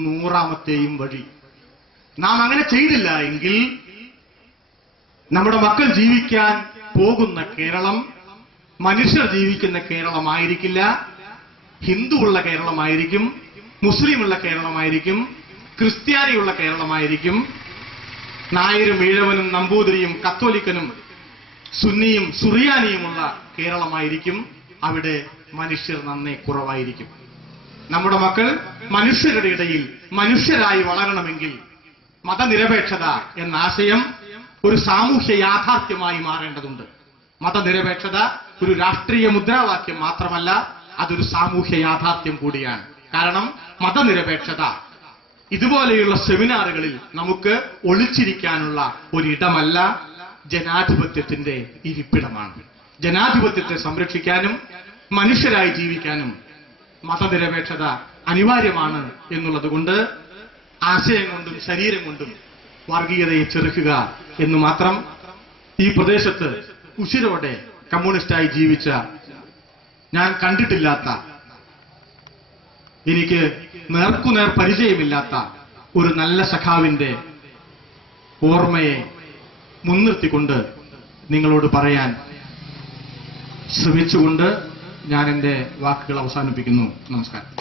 100ാമത്തെയും വഴി. നാം അങ്ങനെ ചെയ്തില്ല എങ്കിൽ നമ്മുടെ മക്കൾ ജീവിക്കാൻ പോകുന്ന കേരളം മനുഷ്യർ ജീവിക്കുന്ന കേരളമായിരിക്കില്ല. ഹിന്ദുവുള്ള കേരളമായിരിക്കും, മുസ്ലിമുള്ള കേരളമായിരിക്കും, ക്രിസ്ത്യാനിയുള്ള കേരളമായിരിക്കും, നായരും ഈഴവനും നമ്പൂതിരിയും കത്തോലിക്കനും സുന്നിയും സുറിയാനിയുമുള്ള കേരളമായിരിക്കും. അവിടെ മനുഷ്യർ നന്നേ കുറവായിരിക്കും. നമ്മുടെ മക്കൾ മനുഷ്യരുടെ ഇടയിൽ മനുഷ്യരായി വളരണമെങ്കിൽ മതനിരപേക്ഷത എന്ന ആശയം ഒരു സാമൂഹ്യ യാഥാർത്ഥ്യമായി മാറേണ്ടതുണ്ട്. മതനിരപേക്ഷത ഒരു രാഷ്ട്രീയ മുദ്രാവാക്യം മാത്രമല്ല, അതൊരു സാമൂഹ്യ യാഥാർത്ഥ്യം കൂടിയാണ്. കാരണം മതനിരപേക്ഷത ഇതുപോലെയുള്ള സെമിനാറുകളിൽ നമുക്ക് ഒളിച്ചിരിക്കാനുള്ള ഒരിടമല്ല, ജനാധിപത്യത്തിന്റെ ഇരിപ്പിടമാണ്. ജനാധിപത്യത്തെ സംരക്ഷിക്കാനും മനുഷ്യരായി ജീവിക്കാനും മതനിരപേക്ഷത അനിവാര്യമാണ് എന്നുള്ളതുകൊണ്ട് ആശയം കൊണ്ടും ശരീരം കൊണ്ടും വർഗീയതയെ ചെറുക്കുക എന്ന് മാത്രം ഈ പ്രദേശത്ത് ഉശിരോടെ കമ്മ്യൂണിസ്റ്റായി ജീവിച്ച, ഞാൻ കണ്ടിട്ടില്ലാത്ത, എനിക്ക് നേർക്കുനേർ പരിചയമില്ലാത്ത ഒരു നല്ല സഖാവിന്റെ ഓർമ്മയെ മുൻനിർത്തിക്കൊണ്ട് നിങ്ങളോട് പറയാൻ ശ്രമിച്ചുകൊണ്ട് ഞാൻ എൻ്റെ വാക്കുകൾ അവസാനിപ്പിക്കുന്നു. നമസ്കാരം.